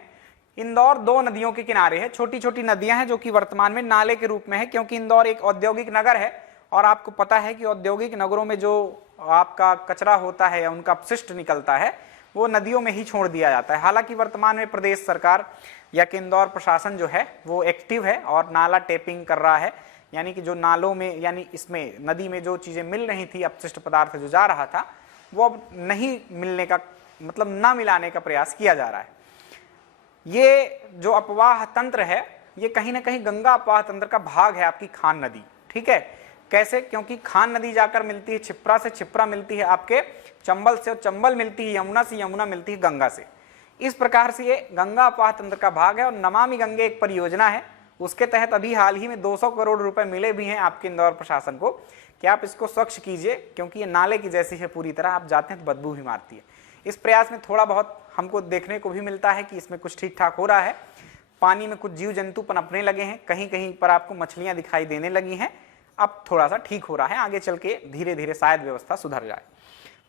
इंदौर दो नदियों के किनारे है, छोटी छोटी नदियां हैं जो कि वर्तमान में नाले के रूप में है, क्योंकि इंदौर एक औद्योगिक नगर है और आपको पता है कि औद्योगिक नगरों में जो आपका कचरा होता है या उनका अपशिष्ट निकलता है वो नदियों में ही छोड़ दिया जाता है। हालांकि वर्तमान में प्रदेश सरकार या कि इंदौर प्रशासन जो है वो एक्टिव है और नाला टेपिंग कर रहा है, यानी कि जो नालों में यानी इसमें नदी में जो चीज़ें मिल रही थी, अपशिष्ट पदार्थ जो जा रहा था, वो अब नहीं मिलने का मतलब ना मिलाने का प्रयास किया जा रहा है। ये जो अपवाह तंत्र है ये कहीं ना कहीं गंगा अपवाह तंत्र का भाग है आपकी खान नदी, ठीक है। कैसे? क्योंकि खान नदी जाकर मिलती है छिप्रा से, छिप्रा मिलती है आपके चंबल से, और चंबल मिलती है यमुना से, यमुना मिलती है गंगा से। इस प्रकार से ये गंगा अपवाह तंत्र का भाग है। और नमामि गंगे एक परियोजना है, उसके तहत अभी हाल ही में 200 करोड़ रुपए मिले भी हैं आपके इंदौर प्रशासन को कि आप इसको स्वच्छ कीजिए, क्योंकि ये नाले की जैसी है पूरी तरह, आप जाते हैं तो बदबू भी मारती है। इस प्रयास में थोड़ा बहुत हमको देखने को भी मिलता है कि इसमें कुछ ठीक ठाक हो रहा है। पानी में कुछ जीव जंतु पनपने लगे हैं, कहीं कहीं पर आपको मछलियां दिखाई देने लगी हैं, अब थोड़ा सा ठीक हो रहा है, आगे चल के धीरे धीरे शायद व्यवस्था सुधर जाए।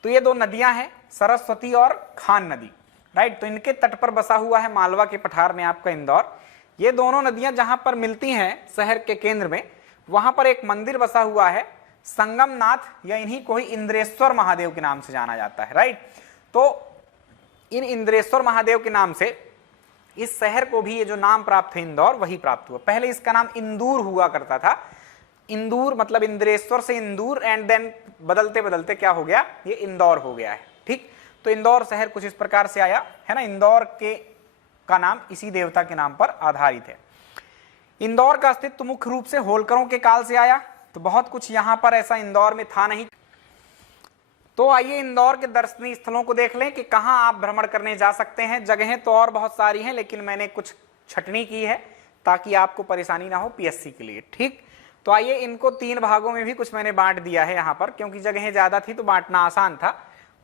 तो ये दो नदियां हैं, सरस्वती और खान नदी, राइट। तो इनके तट पर बसा हुआ है मालवा के पठार में आपका इंदौर। ये दोनों नदियां जहां पर मिलती हैं शहर के केंद्र में, वहां पर एक मंदिर बसा हुआ है संगमनाथ, या इन्हीं को ही इंद्रेश्वर महादेव के नाम से जाना जाता है, राइट। तो इन इंद्रेश्वर महादेव के नाम से इस शहर को भी ये जो नाम प्राप्त है इंदौर, वही प्राप्त हुआ। पहले इसका नाम इंदूर हुआ करता था, इंदूर मतलब इंद्रेश्वर से इंदूर, एंड देन बदलते बदलते क्या हो गया, ये इंदौर हो गया है, ठीक। तो इंदौर शहर कुछ इस प्रकार से आया है ना। इंदौर का नाम इसी देवता के नाम पर आधारित है। इंदौर का अस्तित्व मुख्य रूप से होलकरों के काल से आया, तो बहुत कुछ यहां पर ऐसा इंदौर में था नहीं। तो आइए इंदौर के दर्शनीय स्थलों को देख लें कि कहां आप भ्रमण करने जा सकते हैं। जगहें तो और बहुत सारी हैं, लेकिन मैंने कुछ छटनी की है ताकि आपको परेशानी ना हो पीएससी के लिए। ठीक, तो आइए इनको 3 भागों में भी कुछ मैंने बांट दिया है यहाँ पर, क्योंकि जगहें ज्यादा थी तो बांटना आसान था।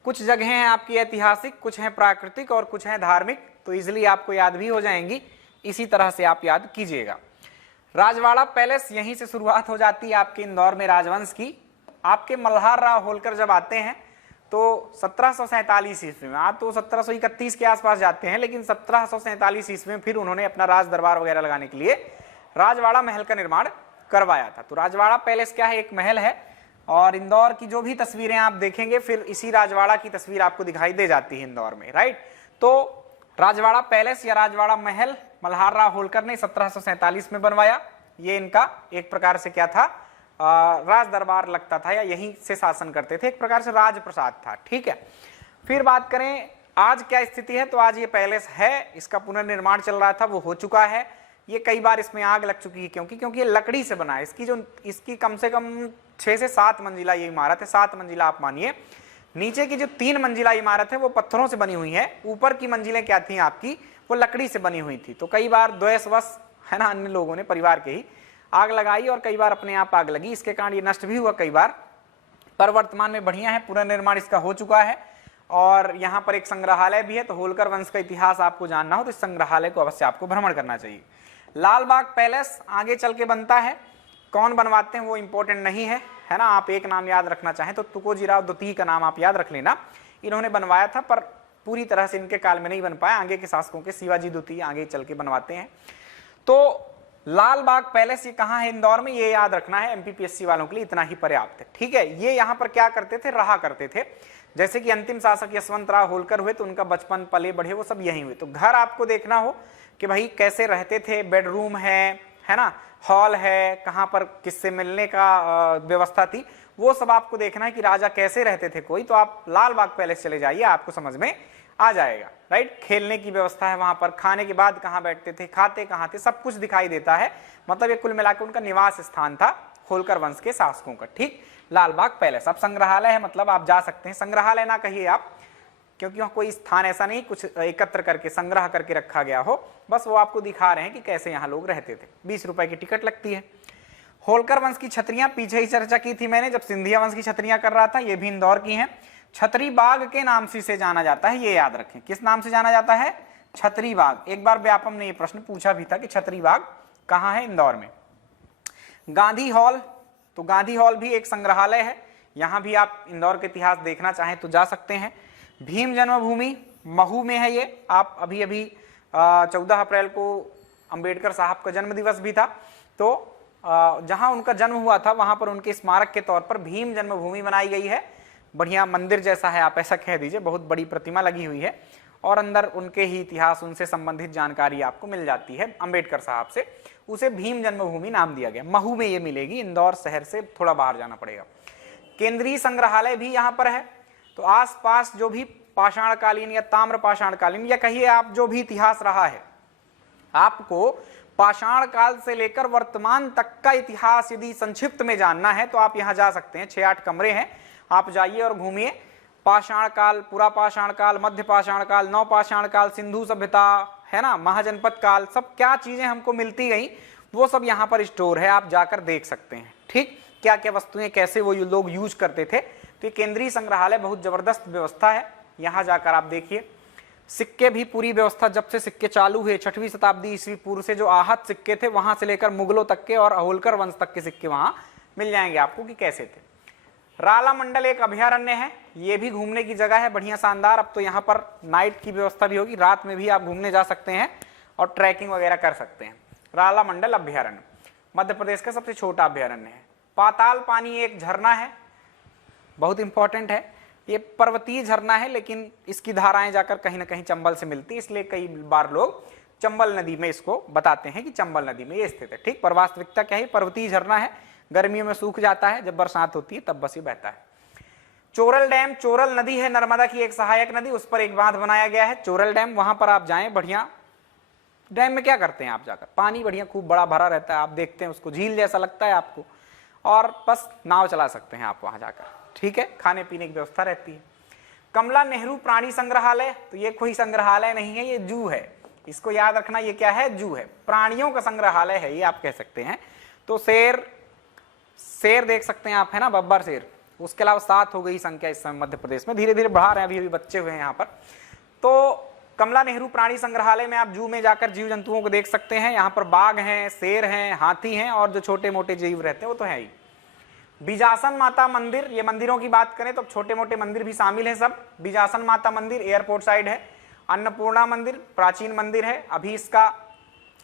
कुछ जगहें हैं आपकी ऐतिहासिक, कुछ हैं प्राकृतिक और कुछ हैं धार्मिक, तो इजिली आपको याद भी हो जाएंगी। इसी तरह से आप याद कीजिएगा। राजवाड़ा पैलेस, यहीं से शुरुआत हो जाती है आपके इंदौर में राजवंश की। आपके मल्हार राव होलकर जब आते हैं तो 1747 ईस्वी में, आप तो 1731 के आसपास जाते हैं, लेकिन 1747 ईस्वी में फिर उन्होंने अपना राज दरबार वगैरह लगाने के लिए राजवाड़ा महल का निर्माण करवाया था। तो राजवाड़ा पैलेस क्या है, एक महल है, और इंदौर की जो भी तस्वीरें आप देखेंगे फिर इसी राजवाड़ा की तस्वीर आपको दिखाई दे जाती है इंदौर में, राइट। तो राजवाड़ा पैलेस या राजवाड़ा महल मल्हार राव होलकर ने 1747 में बनवाया। ये इनका एक प्रकार से क्या था, राज दरबार लगता था या यहीं से शासन करते थे, एक प्रकार से राजप्रसाद था। ठीक है, फिर बात करें आज क्या स्थिति है, तो आज ये पैलेस है, इसका पुनर्निर्माण चल रहा था, वो हो चुका है। ये कई बार इसमें आग लग चुकी है, क्योंकि ये लकड़ी से बना है। इसकी कम से कम 6 से 7 मंजिला ये इमारत है, 7 मंजिला आप मानिए। नीचे की जो 3 मंजिला इमारत है वो पत्थरों से बनी हुई है, ऊपर की मंजिलें क्या थी आपकी, वो लकड़ी से बनी हुई थी। तो कई बार द्वेषवश है ना, अन्य लोगों ने परिवार के ही आग लगाई और कई बार अपने आप आग लगी, इसके कारण ये नष्ट भी हुआ कई बार। पर वर्तमान में बढ़िया है, पुनर्निर्माण इसका हो चुका है। और यहाँ पर एक संग्रहालय भी है, तो होलकर वंश का इतिहास आपको जानना हो तो इस संग्रहालय को अवश्य आपको भ्रमण करना चाहिए। लाल बाग पैलेस आगे चल के बनता है, कौन बनवाते हैं वो इंपॉर्टेंट नहीं है, है ना। आप एक नाम याद रखना चाहें तो तुकोजीराव द्वितीय का नाम आप याद रख लेना, इन्होंने बनवाया था, पर पूरी तरह से इनके काल में नहीं बन पाया, आगे के शासकों के शिवाजी द्वितीय आगे चल के बनवाते हैं। तो लाल बाग पैलेस ये कहाँ है इंदौर में, ये याद रखना है, एमपीपीएससी वालों के लिए इतना ही पर्याप्त है। ठीक है, ये यहाँ पर क्या करते थे, रहा करते थे। जैसे कि अंतिम शासक यशवंतराव होलकर हुए तो उनका बचपन पले बढ़े वो सब यहीं हुए। तो घर आपको देखना हो कि भाई कैसे रहते थे, बेडरूम है ना, हॉल है, कहाँ पर किससे मिलने का व्यवस्था थी, वो सब आपको देखना है कि राजा कैसे रहते थे कोई। तो आप लाल बाग पैलेस चले जाइए, आपको समझ में आ जाएगा, राइट। खेलने की व्यवस्था है वहां पर, खाने के बाद कहाँ बैठते थे, खाते कहाँ थे, सब कुछ दिखाई देता है। मतलब ये कुल मिलाकर उनका निवास स्थान था होलकर वंश के शासकों का। ठीक, लाल बाग पैलेस। अब संग्रहालय है, मतलब आप जा सकते हैं, संग्रहालय ना कहिए आप, क्योंकि वहाँ कोई स्थान ऐसा नहीं कुछ एकत्र करके संग्रह करके रखा गया हो, बस वो आपको दिखा रहे हैं कि कैसे यहाँ लोग रहते थे। 20 रुपए की टिकट लगती है। होलकर वंश की छतरियां पीछे ही चर्चा की थी मैंने जब सिंधिया वंश की छतरियां कर रहा था, ये भी इंदौर की हैं। छतरी बाग के नाम से जाना जाता है, ये याद रखें। किस नाम से जाना जाता है, छतरी बाग। एक बार व्यापम ने ये प्रश्न पूछा भी था कि छतरी बाग कहाँ है इंदौर में। गांधी हॉल, तो गांधी हॉल भी एक संग्रहालय है, यहाँ भी आप इंदौर के इतिहास देखना चाहें तो जा सकते हैं। भीम जन्मभूमि महू में है ये, आप अभी 14 अप्रैल को अंबेडकर साहब का जन्म दिवस भी था, तो जहां उनका जन्म हुआ था वहां पर उनके स्मारक के तौर पर भीम जन्मभूमि बनाई गई है। बढ़िया मंदिर जैसा है, आप ऐसा कह दीजिए, बहुत बड़ी प्रतिमा लगी हुई है और अंदर उनके ही इतिहास, उनसे संबंधित जानकारी आपको मिल जाती है अंबेडकर साहब से। उसे भीम जन्मभूमि नाम दिया गया। महू में ये मिलेगी, इंदौर शहर से थोड़ा बाहर जाना पड़ेगा। केंद्रीय संग्रहालय भी यहाँ पर है। तो आसपास जो भी पाषाणकालीन या ताम्र पाषाणकालीन या कहिए आप जो भी इतिहास रहा है, आपको पाषाण काल से लेकर वर्तमान तक का इतिहास यदि संक्षिप्त में जानना है तो आप यहाँ जा सकते हैं। 6-8 कमरे हैं, आप जाइए और घूमिए। पाषाण काल, पुरा पाषाण काल, मध्य पाषाण काल, नव पाषाण काल, सिंधु सभ्यता, है ना, महाजनपद काल, सब क्या चीजें हमको मिलती गई वो सब यहाँ पर स्टोर है, आप जाकर देख सकते हैं। ठीक, क्या क्या वस्तुएं कैसे वो लोग यूज करते थे। तो ये केंद्रीय संग्रहालय बहुत जबरदस्त व्यवस्था है, यहाँ जाकर आप देखिए। सिक्के भी पूरी व्यवस्था, जब से सिक्के चालू हुए 6वीं शताब्दी ईस्वी पूर्व से जो आहत सिक्के थे वहां से लेकर मुगलों तक के और होलकर वंश तक के सिक्के वहां मिल जाएंगे आपको कि कैसे थे। राला मंडल एक अभयारण्य है, ये भी घूमने की जगह है, बढ़िया शानदार। अब तो यहाँ पर नाइट की व्यवस्था भी होगी, रात में भी आप घूमने जा सकते हैं और ट्रैकिंग वगैरह कर सकते हैं। राला मंडल अभयारण्य मध्य प्रदेश का सबसे छोटा अभयारण्य है। पाताल पानी एक झरना है, बहुत इंपॉर्टेंट है। ये पर्वतीय झरना है लेकिन इसकी धाराएं जाकर कहीं ना कहीं चंबल से मिलती है, इसलिए कई बार लोग चंबल नदी में इसको बताते हैं कि चंबल नदी में ये स्थित है। ठीक, पर वास्तविकता क्या है, पर्वतीय झरना है, गर्मियों में सूख जाता है, जब बरसात होती है तब बस ये बहता है। चोरल डैम, चोरल नदी है नर्मदा की एक सहायक नदी, उस पर एक बांध बनाया गया है चोरल डैम, वहां पर आप जाएं। बढ़िया डैम में क्या करते हैं आप जाकर, पानी बढ़िया खूब बड़ा भरा रहता है, आप देखते हैं उसको, झील जैसा लगता है आपको, और बस नाव चला सकते हैं आप वहां जाकर। ठीक है, खाने पीने की व्यवस्था रहती है। कमला नेहरू प्राणी संग्रहालय, तो ये कोई संग्रहालय नहीं है, ये जू है, इसको याद रखना, ये क्या है, जू है, प्राणियों का संग्रहालय है ये आप कह सकते हैं। तो शेर देख सकते हैं आप, है ना, बब्बर शेर। उसके अलावा 7 हो गई संख्या इस समय मध्य प्रदेश में, धीरे धीरे बढ़ा रहे हैं, अभी बच्चे हुए हैं यहाँ पर। तो कमला नेहरू प्राणी संग्रहालय में आप जू में जाकर जीव जंतुओं को देख सकते हैं। यहाँ पर बाघ हैं, शेर हैं, हाथी हैं और जो छोटे मोटे जीव रहते हैं वो तो है ही। बीजासन माता मंदिर, ये मंदिरों की बात करें तो छोटे मोटे मंदिर भी शामिल है सब। बीजासन माता मंदिर एयरपोर्ट साइड है। अन्नपूर्णा मंदिर प्राचीन मंदिर है, अभी इसका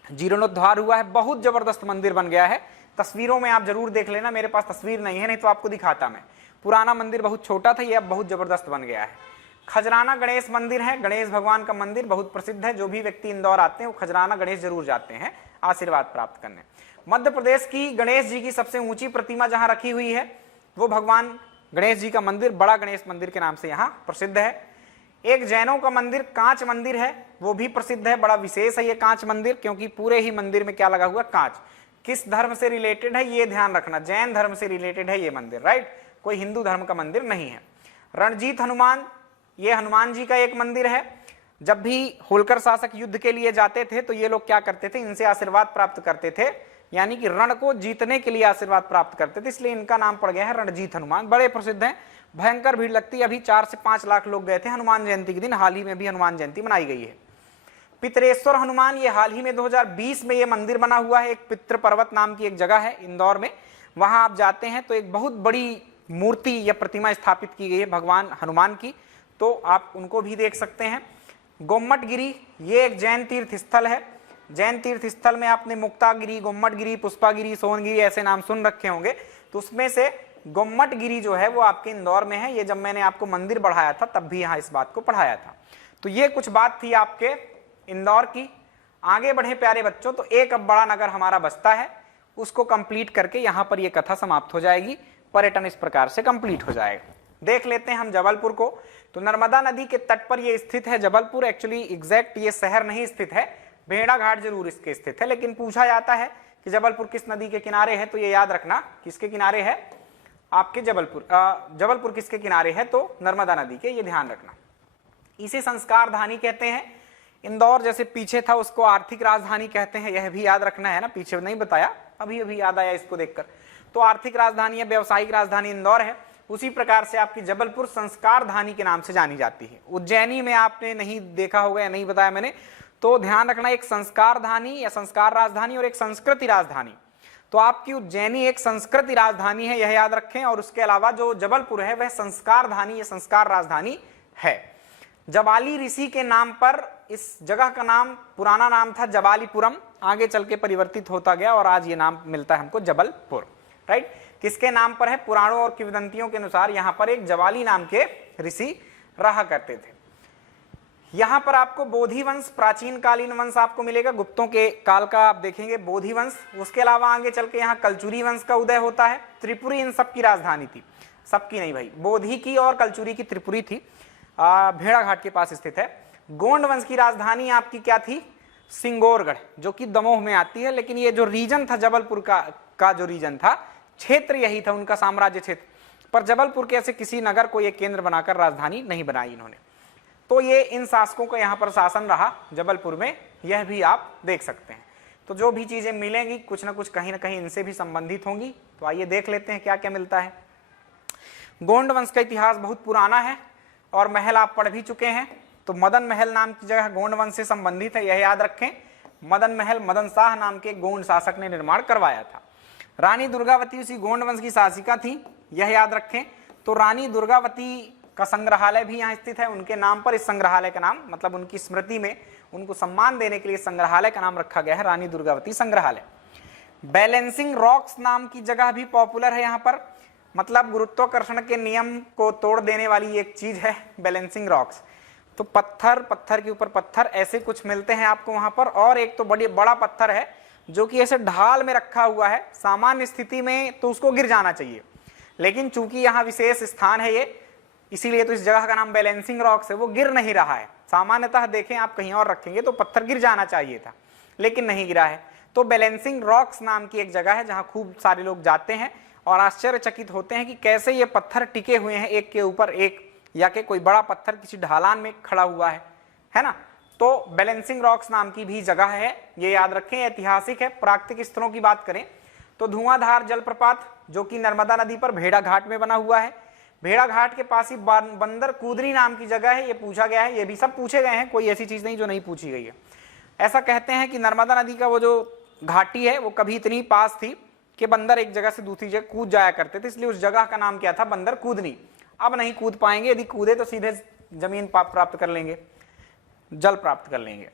जीर्णोद्धार हुआ है, बहुत जबरदस्त मंदिर बन गया है। तस्वीरों में आप जरूर देख लेना, मेरे पास तस्वीर नहीं है, नहीं तो आपको दिखाता मैं। पुराना मंदिर बहुत छोटा था, ये अब बहुत जबरदस्त बन गया है। खजराना गणेश मंदिर है, गणेश भगवान का मंदिर बहुत प्रसिद्ध है, जो भी व्यक्ति इंदौर आते हैं वो खजराना गणेश जरूर जाते हैं आशीर्वाद प्राप्त करने। मध्य प्रदेश की गणेश जी की सबसे ऊंची प्रतिमा जहां रखी हुई है वो भगवान गणेश जी का मंदिर बड़ा गणेश मंदिर के नाम से यहाँ प्रसिद्ध है। एक जैनों का मंदिर कांच मंदिर है, वो भी प्रसिद्ध है, बड़ा विशेष है ये कांच मंदिर, क्योंकि पूरे ही मंदिर में क्या लगा हुआ, कांच। किस धर्म से रिलेटेड है ये ध्यान रखना, जैन धर्म से रिलेटेड है ये मंदिर, राइट, कोई हिंदू धर्म का मंदिर नहीं है। रणजीत हनुमान, ये हनुमान जी का एक मंदिर है। जब भी होलकर शासक युद्ध के लिए जाते थे तो ये लोग क्या करते थे, इनसे आशीर्वाद प्राप्त करते थे, यानी कि रण को जीतने के लिए आशीर्वाद प्राप्त करते थे, इसलिए इनका नाम पड़ गया है रणजीत हनुमान। बड़े प्रसिद्ध हैं, भयंकर भीड़ लगती है, अभी 4 से 5 लाख लोग गए थे हनुमान जयंती के दिन, हाल ही में भी हनुमान जयंती मनाई गई है। पितरेश्वर हनुमान, ये हाल ही में 2020 में ये मंदिर बना हुआ है, एक पितृ पर्वत नाम की एक जगह है इंदौर में, वहां आप जाते हैं तो एक बहुत बड़ी मूर्ति या प्रतिमा स्थापित की गई है भगवान हनुमान की, तो आप उनको भी देख सकते हैं। गोम्मटगिरी, ये एक जैन तीर्थ स्थल है। जैन तीर्थ स्थल में आपने मुक्तागिरी, गोम्मटगिरी, पुष्पागिरी, सोनगिरी ऐसे नाम सुन रखे होंगे, तो उसमें से गोम्मटगिरी जो है वो आपके इंदौर में है। ये जब मैंने आपको मंदिर बढ़ाया था तब भी यहाँ इस बात को पढ़ाया था। तो ये कुछ बात थी आपके इंदौर की। आगे बढ़े प्यारे बच्चों, तो एक अब बड़ा नगर हमारा बचता है, उसको कंप्लीट करके यहाँ पर ये कथा समाप्त हो जाएगी। पर्यटन इस प्रकार से कंप्लीट हो जाएगा। देख लेते हैं हम जबलपुर को। तो नर्मदा नदी के तट पर ये स्थित है जबलपुर, एक्चुअली एग्जैक्ट ये शहर नहीं स्थित है, भेड़ा घाट जरूर इसके स्थित है, लेकिन पूछा जाता है कि जबलपुर किस नदी के किनारे है, तो ये याद रखना किसके किनारे है, आपके जबलपुर किसके किनारे है, तो नर्मदा नदी के, ये ध्यान रखना। इसे संस्कार धानी कहते हैं। इंदौर जैसे पीछे था उसको आर्थिक राजधानी कहते हैं, यह भी याद रखना है ना, पीछे नहीं बताया, अभी याद आया इसको देखकर। तो आर्थिक राजधानी या व्यावसायिक राजधानी इंदौर है। उसी प्रकार से आपकी जबलपुर संस्कार धानी के नाम से जानी जाती है। उज्जैनी में आपने नहीं देखा होगा या नहीं बताया मैंने, तो ध्यान रखना, एक संस्कार धानी या संस्कार राजधानी और एक संस्कृति राजधानी। तो आपकी उज्जैनी एक संस्कृति राजधानी है, यह याद रखें, और उसके अलावा जो जबलपुर है वह संस्कार धानी या संस्कार राजधानी है। जबाली ऋषि के नाम पर इस जगह का नाम, पुराना नाम था जबालीपुरम, आगे चल के परिवर्तित होता गया और आज ये नाम मिलता है हमको जबलपुर, राइट। किसके नाम पर है, पुराणों और किंवदंतियों के अनुसार यहाँ पर एक जबाली नाम के ऋषि रहा करते थे। यहाँ पर आपको बोधि वंश, प्राचीन कालीन वंश आपको मिलेगा, गुप्तों के काल का आप देखेंगे बोधि वंश। उसके अलावा आगे चल के यहाँ कलचुरी वंश का उदय होता है। त्रिपुरी इन सबकी राजधानी थी, सबकी नहीं भाई, बोधि की और कलचुरी की त्रिपुरी थी, भेड़ाघाट के पास स्थित है। गोंड वंश की राजधानी आपकी क्या थी, सिंगोरगढ़, जो कि दमोह में आती है, लेकिन ये जो रीजन था जबलपुर का जो रीजन था, क्षेत्र यही था उनका, साम्राज्य क्षेत्र, पर जबलपुर के ऐसे किसी नगर को ये केंद्र बनाकर राजधानी नहीं बनाई इन्होंने। तो ये इन शासकों का यहाँ पर शासन रहा जबलपुर में, यह भी आप देख सकते हैं। तो जो भी चीजें मिलेंगी कुछ ना कुछ कहीं ना कहीं इनसे भी संबंधित होंगी। तो आइए देख लेते हैं क्या क्या मिलता है। गोंड वंश का इतिहास बहुत पुराना है और महल आप पढ़ भी चुके हैं। तो मदन महल नाम की जगह गोंड वंश से संबंधित है, यह याद रखें। मदन महल मदन शाह नाम के गोंड शासक ने निर्माण करवाया था। रानी दुर्गावती उसी गोंड वंश की शासिका थी, यह याद रखें। तो रानी दुर्गावती का संग्रहालय भी यहाँ स्थित है, उनके नाम पर इस संग्रहालय का नाम, मतलब उनकी स्मृति में उनको सम्मान देने के लिए संग्रहालय का नाम रखा गया है रानी दुर्गावती संग्रहालय। बैलेंसिंग रॉक्स नाम की जगह भी पॉपुलर है यहाँ पर, मतलब गुरुत्वाकर्षण के नियम को तोड़ देने वाली एक चीज है बैलेंसिंग रॉक्स। तो पत्थर के ऊपर पत्थर ऐसे कुछ मिलते हैं आपको वहां पर। और एक तो बड़ा पत्थर है जो कि ऐसे ढाल में रखा हुआ है, सामान्य स्थिति में तो उसको गिर जाना चाहिए, लेकिन चूंकि यहाँ विशेष स्थान है ये, इसीलिए तो इस जगह का नाम बैलेंसिंग रॉक्स है। वो गिर नहीं रहा है, सामान्यतः देखें आप कहीं और रखेंगे तो पत्थर गिर जाना चाहिए था, लेकिन नहीं गिरा है। तो बैलेंसिंग रॉक्स नाम की एक जगह है जहां खूब सारे लोग जाते हैं और आश्चर्यचकित होते हैं कि कैसे ये पत्थर टिके हुए हैं एक के ऊपर एक, या कि कोई बड़ा पत्थर किसी ढलान में खड़ा हुआ है ना। तो बैलेंसिंग रॉक्स नाम की भी जगह है, ये याद रखें, ऐतिहासिक है। प्राकृतिक स्थलों की बात करें तो धुआंधार जलप्रपात जो कि नर्मदा नदी पर भेड़ा घाट में बना हुआ है। भेड़ा घाट के पास ही बंदर कूदरी नाम की जगह है, ये पूछा गया है, ये भी सब पूछे गए हैं, कोई ऐसी चीज नहीं जो नहीं पूछी गई है। ऐसा कहते हैं कि नर्मदा नदी का वो जो घाटी है वो कभी इतनी पास थी कि बंदर एक जगह से दूसरी जगह कूद जाया करते थे, इसलिए उस जगह का नाम क्या था, बंदर कूदनी। अब नहीं कूद पाएंगे, यदि कूदे तो सीधे जमीन प्राप्त कर लेंगे, जल प्राप्त कर लेंगे।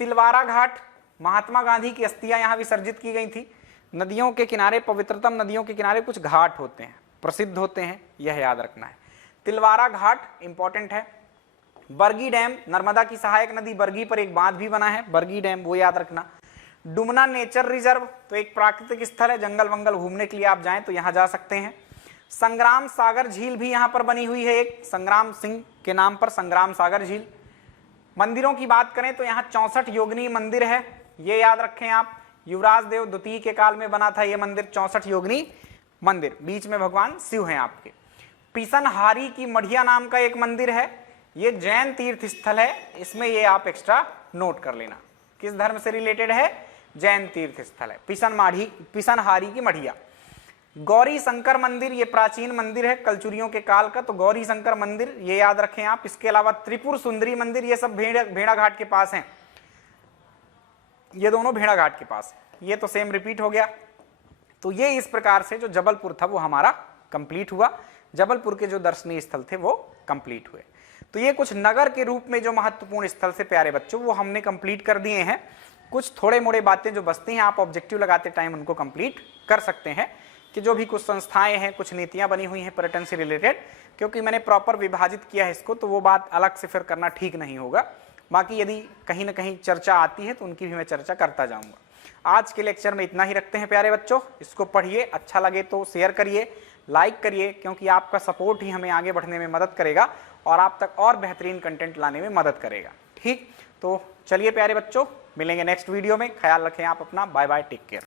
तिलवारा घाट, महात्मा गांधी की अस्थियां यहां विसर्जित की गई थी। नदियों के किनारे, पवित्रतम नदियों के किनारे कुछ घाट होते हैं, प्रसिद्ध होते हैं, यह याद रखना है। तिलवारा घाट इंपॉर्टेंट है। बरगी डैम, नर्मदा की सहायक नदी बरगी पर एक बांध भी बना है, बरगी डैम, वो याद रखना। डुमना नेचर रिजर्व तो एक प्राकृतिक स्थल है, जंगल वंगल घूमने के लिए आप जाएं तो यहां जा सकते हैं। संग्राम सागर झील भी यहां पर बनी हुई है, एक संग्राम सिंह के नाम पर संग्राम सागर झील। मंदिरों की बात करें तो यहाँ 64 योगिनी मंदिर है, ये याद रखें आप। युवराज देव द्वितीय के काल में बना था ये मंदिर, 64 योगिनी मंदिर, बीच में भगवान शिव हैं आपके। पिसनहारी की मढ़िया नाम का एक मंदिर है, ये जैन तीर्थ स्थल है, इसमें ये आप एक्स्ट्रा नोट कर लेना, किस धर्म से रिलेटेड है, जैन तीर्थ स्थल है। पिसनहारी की मढ़िया। गौरी शंकर मंदिर, ये प्राचीन मंदिर है कलचुरियों के काल का, तो गौरी शंकर मंदिर ये याद रखें आप। इसके अलावा त्रिपुर सुंदरी मंदिर, ये सब भेड़ा घाट के पास हैं, ये दोनों भेड़ा घाट के पास, ये तो सेम रिपीट हो गया। तो ये इस प्रकार से जो जबलपुर था वो हमारा कंप्लीट हुआ, जबलपुर के जो दर्शनीय स्थल थे वो कंप्लीट हुए। तो ये कुछ नगर के रूप में जो महत्वपूर्ण स्थल से प्यारे बच्चों वो हमने कंप्लीट कर दिए हैं। कुछ थोड़े मोड़े बातें जो बचती हैं आप ऑब्जेक्टिव लगाते टाइम उनको कंप्लीट कर सकते हैं, कि जो भी कुछ संस्थाएं हैं, कुछ नीतियां बनी हुई हैं पर्यटन से रिलेटेड, क्योंकि मैंने प्रॉपर विभाजित किया है इसको, तो वो बात अलग से फिर करना ठीक नहीं होगा। बाकी यदि कहीं ना कहीं चर्चा आती है तो उनकी भी मैं चर्चा करता जाऊंगा। आज के लेक्चर में इतना ही रखते हैं प्यारे बच्चों, इसको पढ़िए, अच्छा लगे तो शेयर करिए, लाइक करिए, क्योंकि आपका सपोर्ट ही हमें आगे बढ़ने में मदद करेगा और आप तक और बेहतरीन कंटेंट लाने में मदद करेगा। ठीक, तो चलिए प्यारे बच्चों, मिलेंगे नेक्स्ट वीडियो में, ख्याल रखें आप अपना, बाय बाय, टेक केयर।